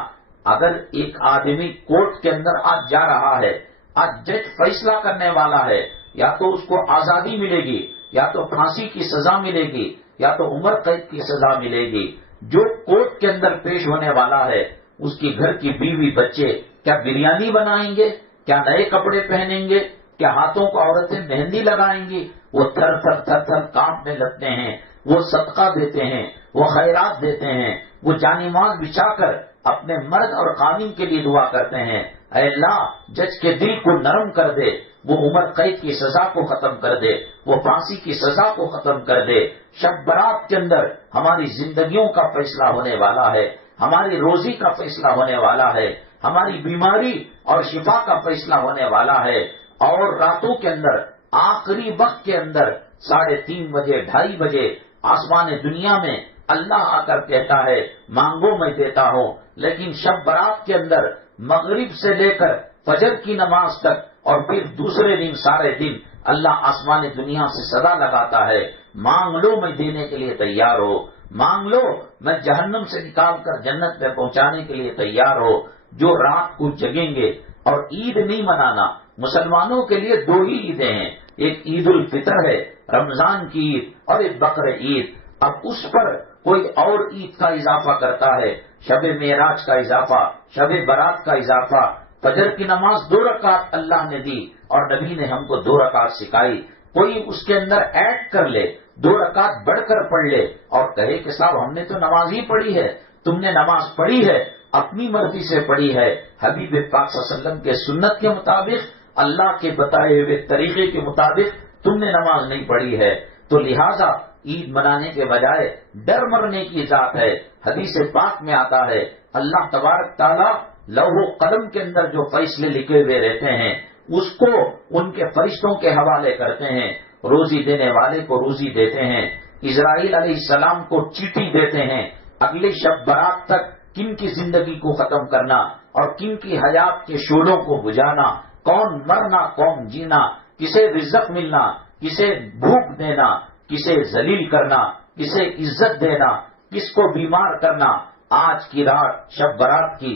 اگر ایک آدمی کورٹ کے اندر آج جا رہا ہے، آج جج فیصلہ کرنے والا ہے، یا تو اس کو آزادی ملے گی، یا تو پھانسی کی سزا ملے گی، یا تو عمر قید کی سزا ملے گی۔ جو کورٹ کے اندر پیش ہونے والا ہے، اس کی گھر کی بیوی بچے کیا بریانی بنائیں گے؟ کیا نئے کپڑے پہنیں گے؟ کیا ہاتھوں کو عورتیں مہندی لگائیں گی؟ وہ تھر تھر کانپنے لگتے ہیں، وہ صدقہ دیتے ہیں، وہ خیرات دیتے ہیں، وہ جانی مال بچھا کر اپنے مرد اور قانون کے لیے دعا کرتے ہیں، اے اللہ جج کے دل کو نرم کر دے، وہ عمر قید کی سزا کو ختم کر دے، وہ پھانسی کی سزا کو ختم کر دے۔ شب برات کے اندر ہماری زندگیوں کا فیصلہ ہونے والا ہے، ہماری روزی کا فیصلہ ہونے والا ہے، ہماری بیماری اور شفا کا فیصلہ ہونے والا ہے۔ اور راتوں کے اندر آخری وقت کے اندر 3:30 بجے 2:30 بجے آسمان دنیا میں اللہ آ کر کہتا ہے مانگو میں دیتا ہوں۔ لیکن شب برات کے اندر مغرب سے لے کر فجر کی نماز تک اور پھر دوسرے دن سارے دن اللہ آسمان دنیا سے صدا لگاتا ہے مانگ لو میں دینے کے لیے تیار ہو، مانگ لو میں جہنم سے نکال کر جنت میں پہنچانے کے لیے تیار ہو۔ جو رات کو جگیں گے اور عید نہیں منانا، مسلمانوں کے لیے 2 ہی عیدیں ہیں، ایک عید الفطر ہے رمضان کی عید اور ایک بقر عید۔ اب اس پر کوئی اور عید کا اضافہ کرتا ہے، شب معراج کا اضافہ، شب برات کا اضافہ۔ فجر کی نماز 2 رکعت اللہ نے دی اور نبی نے ہم کو 2 رکعت سکھائی، کوئی اس کے اندر ایڈ کر لے، 2 رکعت بڑھ کر پڑھ لے اور کہے کہ صاحب ہم نے تو نماز ہی پڑھی ہے، تم نے نماز پڑھی ہے اپنی مرضی سے پڑھی ہے، حبیب پاک صلی اللہ علیہ وسلم کے سنت کے مطابق، اللہ کے بتائے ہوئے طریقے کے مطابق تم نے نماز نہیں پڑھی ہے۔ تو لہذا عید منانے کے بجائے ڈر مرنے کی ذات ہے۔ حدیث پاک میں آتا ہے اللہ تبارک تعالیٰ لوح و قلم کے اندر جو فیصلے لکھے ہوئے رہتے ہیں اس کو ان کے فرشتوں کے حوالے کرتے ہیں، روزی دینے والے کو روزی دیتے ہیں، اسرائیل علیہ السلام کو چیٹھی دیتے ہیں اگلی شب برات تک کن کی زندگی کو ختم کرنا اور کن کی حیات کے شعلوں کو بجھانا، کون مرنا کون جینا، کسے رزق ملنا، کسے بھوک دینا، کسے ذلیل کرنا، کسے عزت دینا، کس کو بیمار کرنا۔ آج کی رات شب برات کی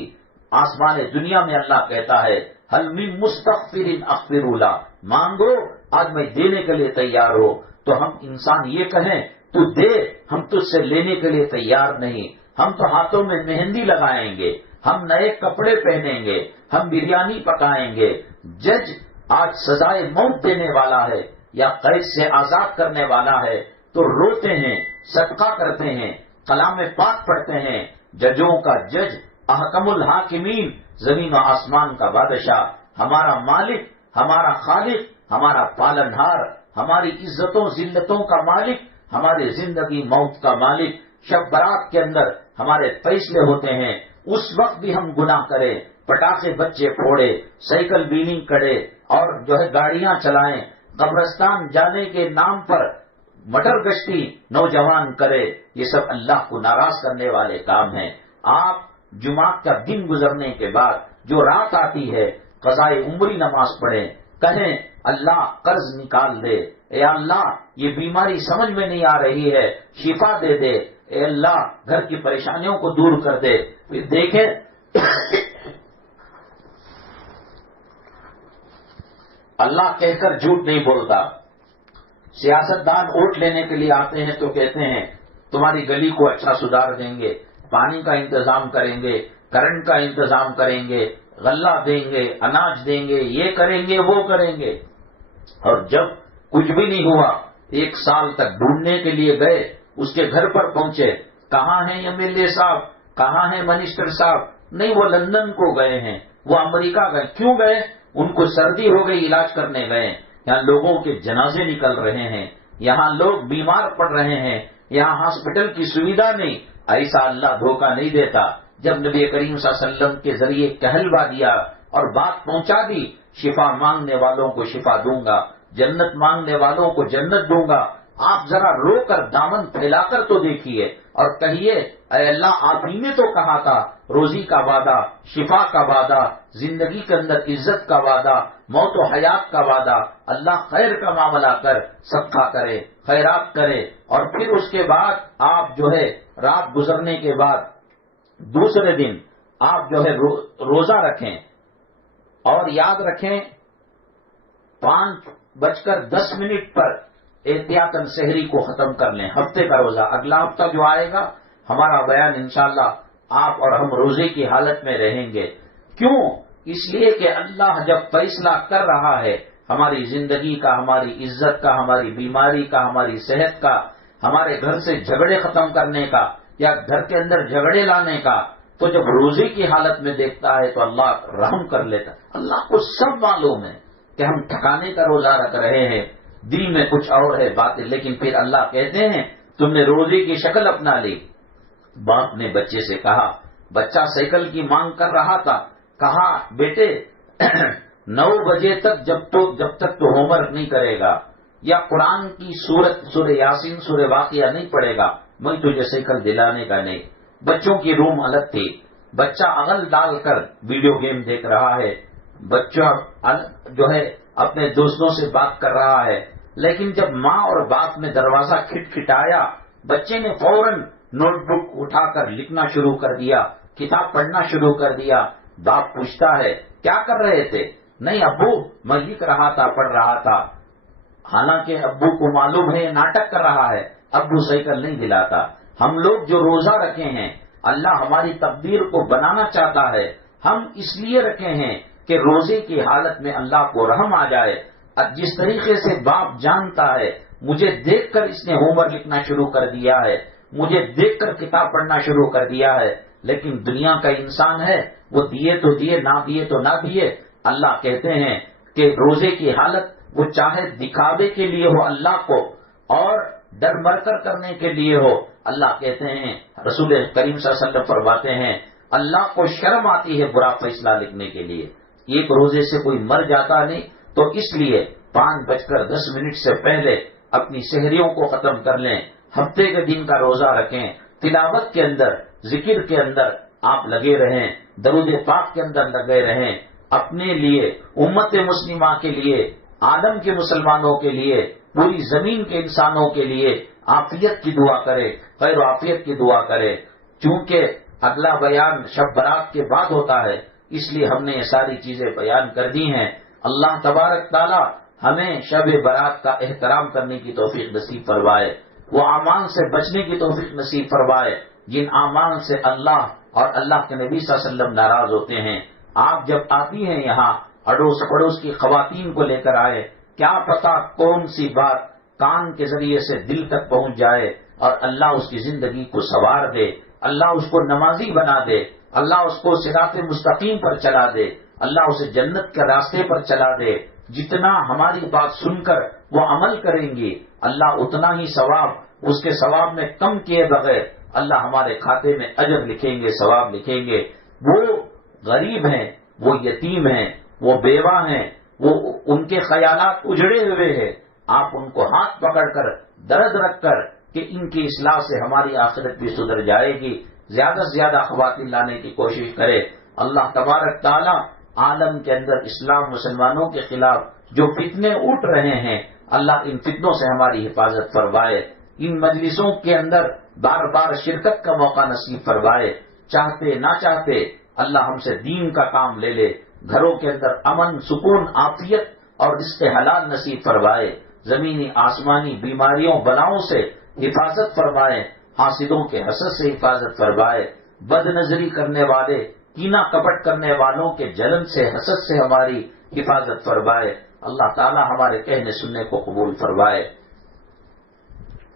آسمان دنیا میں اللہ کہتا ہے حل من مستغفر اغفر له، مانگو آج میں دینے کے لیے تیار ہو۔ تو ہم انسان یہ کہیں تو دے، ہم تجھ سے لینے کے لیے تیار نہیں، ہم تو ہاتھوں میں مہندی لگائیں گے، ہم نئے کپڑے پہنیں گے، ہم بریانی پکائیں گے۔ جج آج سزائے موت دینے والا ہے یا قید سے آزاد کرنے والا ہے تو روتے ہیں، صدقہ کرتے ہیں، کلام پاک پڑھتے ہیں۔ ججوں کا جج، احکم الحاکمین، زمین و آسمان کا بادشاہ، ہمارا مالک، ہمارا خالق، ہمارا پالنہار، ہماری عزتوں ذلتوں کا مالک، ہماری زندگی موت کا مالک۔ شب برات کے اندر ہمارے فیصلے ہوتے ہیں، اس وقت بھی ہم گناہ کریں، پٹاخے بچے پھوڑے، سائیکل بیننگ کرے اور گاڑیاں چلائیں، قبرستان جانے کے نام پر مٹر گشتی نوجوان کرے، یہ سب اللہ کو ناراض کرنے والے کام ہیں۔ آپ جمعہ کا دن گزرنے کے بعد جو رات آتی ہے قضائے عمری نماز پڑھیں، کہیں اللہ قرض نکال دے، اے اللہ یہ بیماری سمجھ میں نہیں آ رہی ہے شفا دے دے، اے اللہ گھر کی پریشانیوں کو دور کر دے۔ پھر دیکھیں اللہ کہہ کر جھوٹ نہیں بولتا۔ سیاستدان ووٹ لینے کے لیے آتے ہیں تو کہتے ہیں تمہاری گلی کو اچھا سدھار دیں گے، پانی کا انتظام کریں گے، کرنٹ کا انتظام کریں گے، غلہ دیں گے، اناج دیں گے، یہ کریں گے وہ کریں گے، اور جب کچھ بھی نہیں ہوا 1 سال تک ڈھونڈنے کے لیے گئے، اس کے گھر پر پہنچے، کہاں ہیں ایم ایل اے صاحب، کہاں ہیں منسٹر صاحب؟ نہیں وہ لندن کو گئے ہیں، وہ امریکہ گئے۔ کیوں گئے؟ ان کو سردی ہو گئی، علاج کرنے گئے۔ یہاں لوگوں کے جنازے نکل رہے ہیں، یہاں لوگ بیمار پڑ رہے ہیں، یہاں ہاسپٹل کی سویدھا نہیں۔ ایسا اللہ دھوکہ نہیں دیتا۔ جب نبی کریم صلی اللہ علیہ وسلم کے ذریعے کہلوا دیا اور بات پہنچا دی، شفا مانگنے والوں کو شفا دوں گا، جنت مانگنے والوں کو جنت دوں گا، آپ ذرا رو کر دامن پھیلا کر تو دیکھیے اور کہیے اے اللہ آپ ہی نے تو کہا تھا روزی کا وعدہ، شفا کا وعدہ، زندگی کے اندر عزت کا وعدہ، موت و حیات کا وعدہ، اللہ خیر کا معاملہ کر، صدقہ کرے، خیرات کرے، اور پھر اس کے بعد آپ رات گزرنے کے بعد دوسرے دن آپ روزہ رکھیں، اور یاد رکھیں 5:10 پر احتیاطاً سحری کو ختم کر لیں۔ ہفتے کا روزہ، اگلا ہفتہ جو آئے گا ہمارا بیان انشاءاللہ آپ اور ہم روزے کی حالت میں رہیں گے۔ کیوں؟ اس لیے کہ اللہ جب فیصلہ کر رہا ہے ہماری زندگی کا، ہماری عزت کا، ہماری بیماری کا، ہماری صحت کا، ہمارے گھر سے جھگڑے ختم کرنے کا یا گھر کے اندر جھگڑے لانے کا، تو جب روزے کی حالت میں دیکھتا ہے تو اللہ رحم کر لیتا. اللہ کو سب معلوم ہے کہ ہم ٹھکانے کا روزہ رکھ رہے ہیں، دل میں کچھ اور ہے باتیں، لیکن پھر اللہ کہتے ہیں تم نے روزے کی شکل اپنا لی. باپ نے بچے سے کہا، بچہ سائیکل کی مانگ کر رہا تھا، کہا بیٹے 9 بجے تک جب تک تو ہوم ورک نہیں کرے گا یا قرآن کی سورہ یاسین سورہ واقعہ نہیں پڑھے گا میں تجھے سائیکل دلانے کا نہیں. بچوں کی روم الگ تھی، بچہ اغل ڈال کر ویڈیو گیم دیکھ رہا ہے، بچہ جو ہے اپنے دوستوں سے بات کر رہا ہے، لیکن جب ماں اور باپ نے دروازہ کھٹکھٹایا بچے نے فوراً نوٹ بک اٹھا کر لکھنا شروع کر دیا، کتاب پڑھنا شروع کر دیا. باپ پوچھتا ہے کیا کر رہے تھے؟ نہیں ابو میں لکھ رہا تھا، پڑھ رہا تھا. حالانکہ ابو کو معلوم ہے یہ ناٹک کر رہا ہے، ابو سائیکل نہیں دلاتا. ہم لوگ جو روزہ رکھے ہیں اللہ ہماری تقدیر کو بنانا چاہتا ہے، ہم اس لیے رکھے ہیں کہ روزے کی حالت میں اللہ کو رحم آ جائے. اب جس طریقے سے باپ جانتا ہے مجھے دیکھ کر اس نے ہوم ورک لکھنا شروع کر دیا ہے، مجھے دیکھ کر کتاب پڑھنا شروع کر دیا ہے، لیکن دنیا کا انسان ہے وہ دیے تو دیے، نہ دیے تو نہ دیے. اللہ کہتے ہیں کہ روزے کی حالت وہ چاہے دکھاوے کے لیے ہو اللہ کو اور ڈر مر کر کرنے کے لیے ہو. اللہ کہتے ہیں، رسول کریم صلی اللہ علیہ وسلم فرماتے ہیں اللہ کو شرم آتی ہے برا فیصلہ لکھنے کے لیے. ایک روزے سے کوئی مر جاتا نہیں تو اس لیے 5:10 سے پہلے اپنی سحریوں کو ختم کر لیں، ہفتے کے دن کا روزہ رکھیں، تلاوت کے اندر ذکر کے اندر آپ لگے رہیں، درود پاک کے اندر لگے رہیں. اپنے لیے، امت مسلمہ کے لیے، عالم کے مسلمانوں کے لیے، پوری زمین کے انسانوں کے لیے عافیت کی دعا کرے، خیر و عافیت کی دعا کرے. چونکہ اگلا بیان شب برات کے بعد ہوتا ہے اس لیے ہم نے یہ ساری چیزیں بیان کر دی ہیں. اللہ تبارک تعالی ہمیں شب برات کا احترام کرنے کی توفیق نصیب فرمائے، وہ اعمال سے بچنے کی توفیق نصیب فرمائے جن اعمال سے اللہ اور اللہ کے نبی صلی اللہ علیہ وسلم ناراض ہوتے ہیں. آپ جب آتی ہیں یہاں اڑوس پڑوس کی خواتین کو لے کر آئے، کیا پتا کون سی بات کان کے ذریعے سے دل تک پہنچ جائے اور اللہ اس کی زندگی کو سنوار دے، اللہ اس کو نمازی بنا دے، اللہ اس کو صراط مستقیم پر چلا دے، اللہ اسے جنت کے راستے پر چلا دے. جتنا ہماری بات سن کر وہ عمل کریں گی اللہ اتنا ہی ثواب، اس کے ثواب میں کم کیے بغیر اللہ ہمارے کھاتے میں اجر لکھیں گے، ثواب لکھیں گے. وہ غریب ہیں، وہ یتیم ہیں، وہ بیوہ ہیں، وہ ان کے خیالات اجڑے ہوئے ہیں. آپ ان کو ہاتھ پکڑ کر درد رکھ کر کہ ان کی اصلاح سے ہماری آخرت بھی سدھر جائے گی، زیادہ سے زیادہ خواتین لانے کی کوشش کرے. اللہ تبارک تعالی عالم کے اندر اسلام مسلمانوں کے خلاف جو فتنے اٹھ رہے ہیں اللہ ان فتنوں سے ہماری حفاظت فرمائے. ان مجلسوں کے اندر بار بار شرکت کا موقع نصیب فرمائے. چاہتے نہ چاہتے اللہ ہم سے دین کا کام لے لے، گھروں کے اندر امن، سکون، عافیت اور رزق حلال نصیب فرمائے. زمینی آسمانی بیماریوں بلاؤں سے حفاظت فرمائے، حاسدوں کے حسد سے حفاظت فرمائے، بد نظری کرنے والے، کینہ کپٹ کرنے والوں کے جلن سے، حسد سے ہماری حفاظت فرمائے. اللہ تعالی ہمارے کہنے سننے کو قبول فرمائے.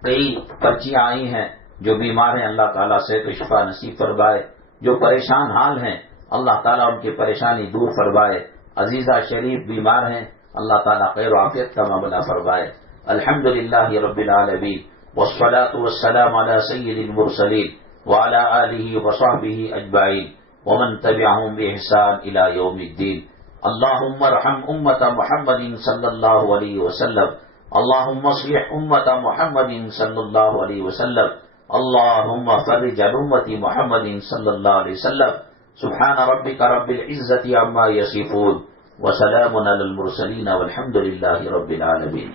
کئی پرچیاں آئی ہیں، جو بیمار ہیں اللہ تعالیٰ سے تو شفا نصیب فرمائے، جو پریشان حال ہیں اللہ تعالیٰ ان کی پریشانی دور فرمائے. عزیزہ شریف بیمار ہیں اللہ تعالیٰ خیر و عافیت کا معاملہ فرمائے. الحمدللہ رب العالمین والصلاة والسلام علی سید المرسلین وعلی آلہ وصحبہ اجمعین ومن تبعهم بإحسان إلى يوم الدين. اللهم ارحم أمة محمد صلى الله عليه وسلم. اللهم اصلح أمة محمد صلى الله عليه وسلم. اللهم فرج عن أمة محمد صلى الله عليه وسلم. سبحان ربك رب العزة عما يصفون وسلام على المرسلين والحمد لله رب العالمين.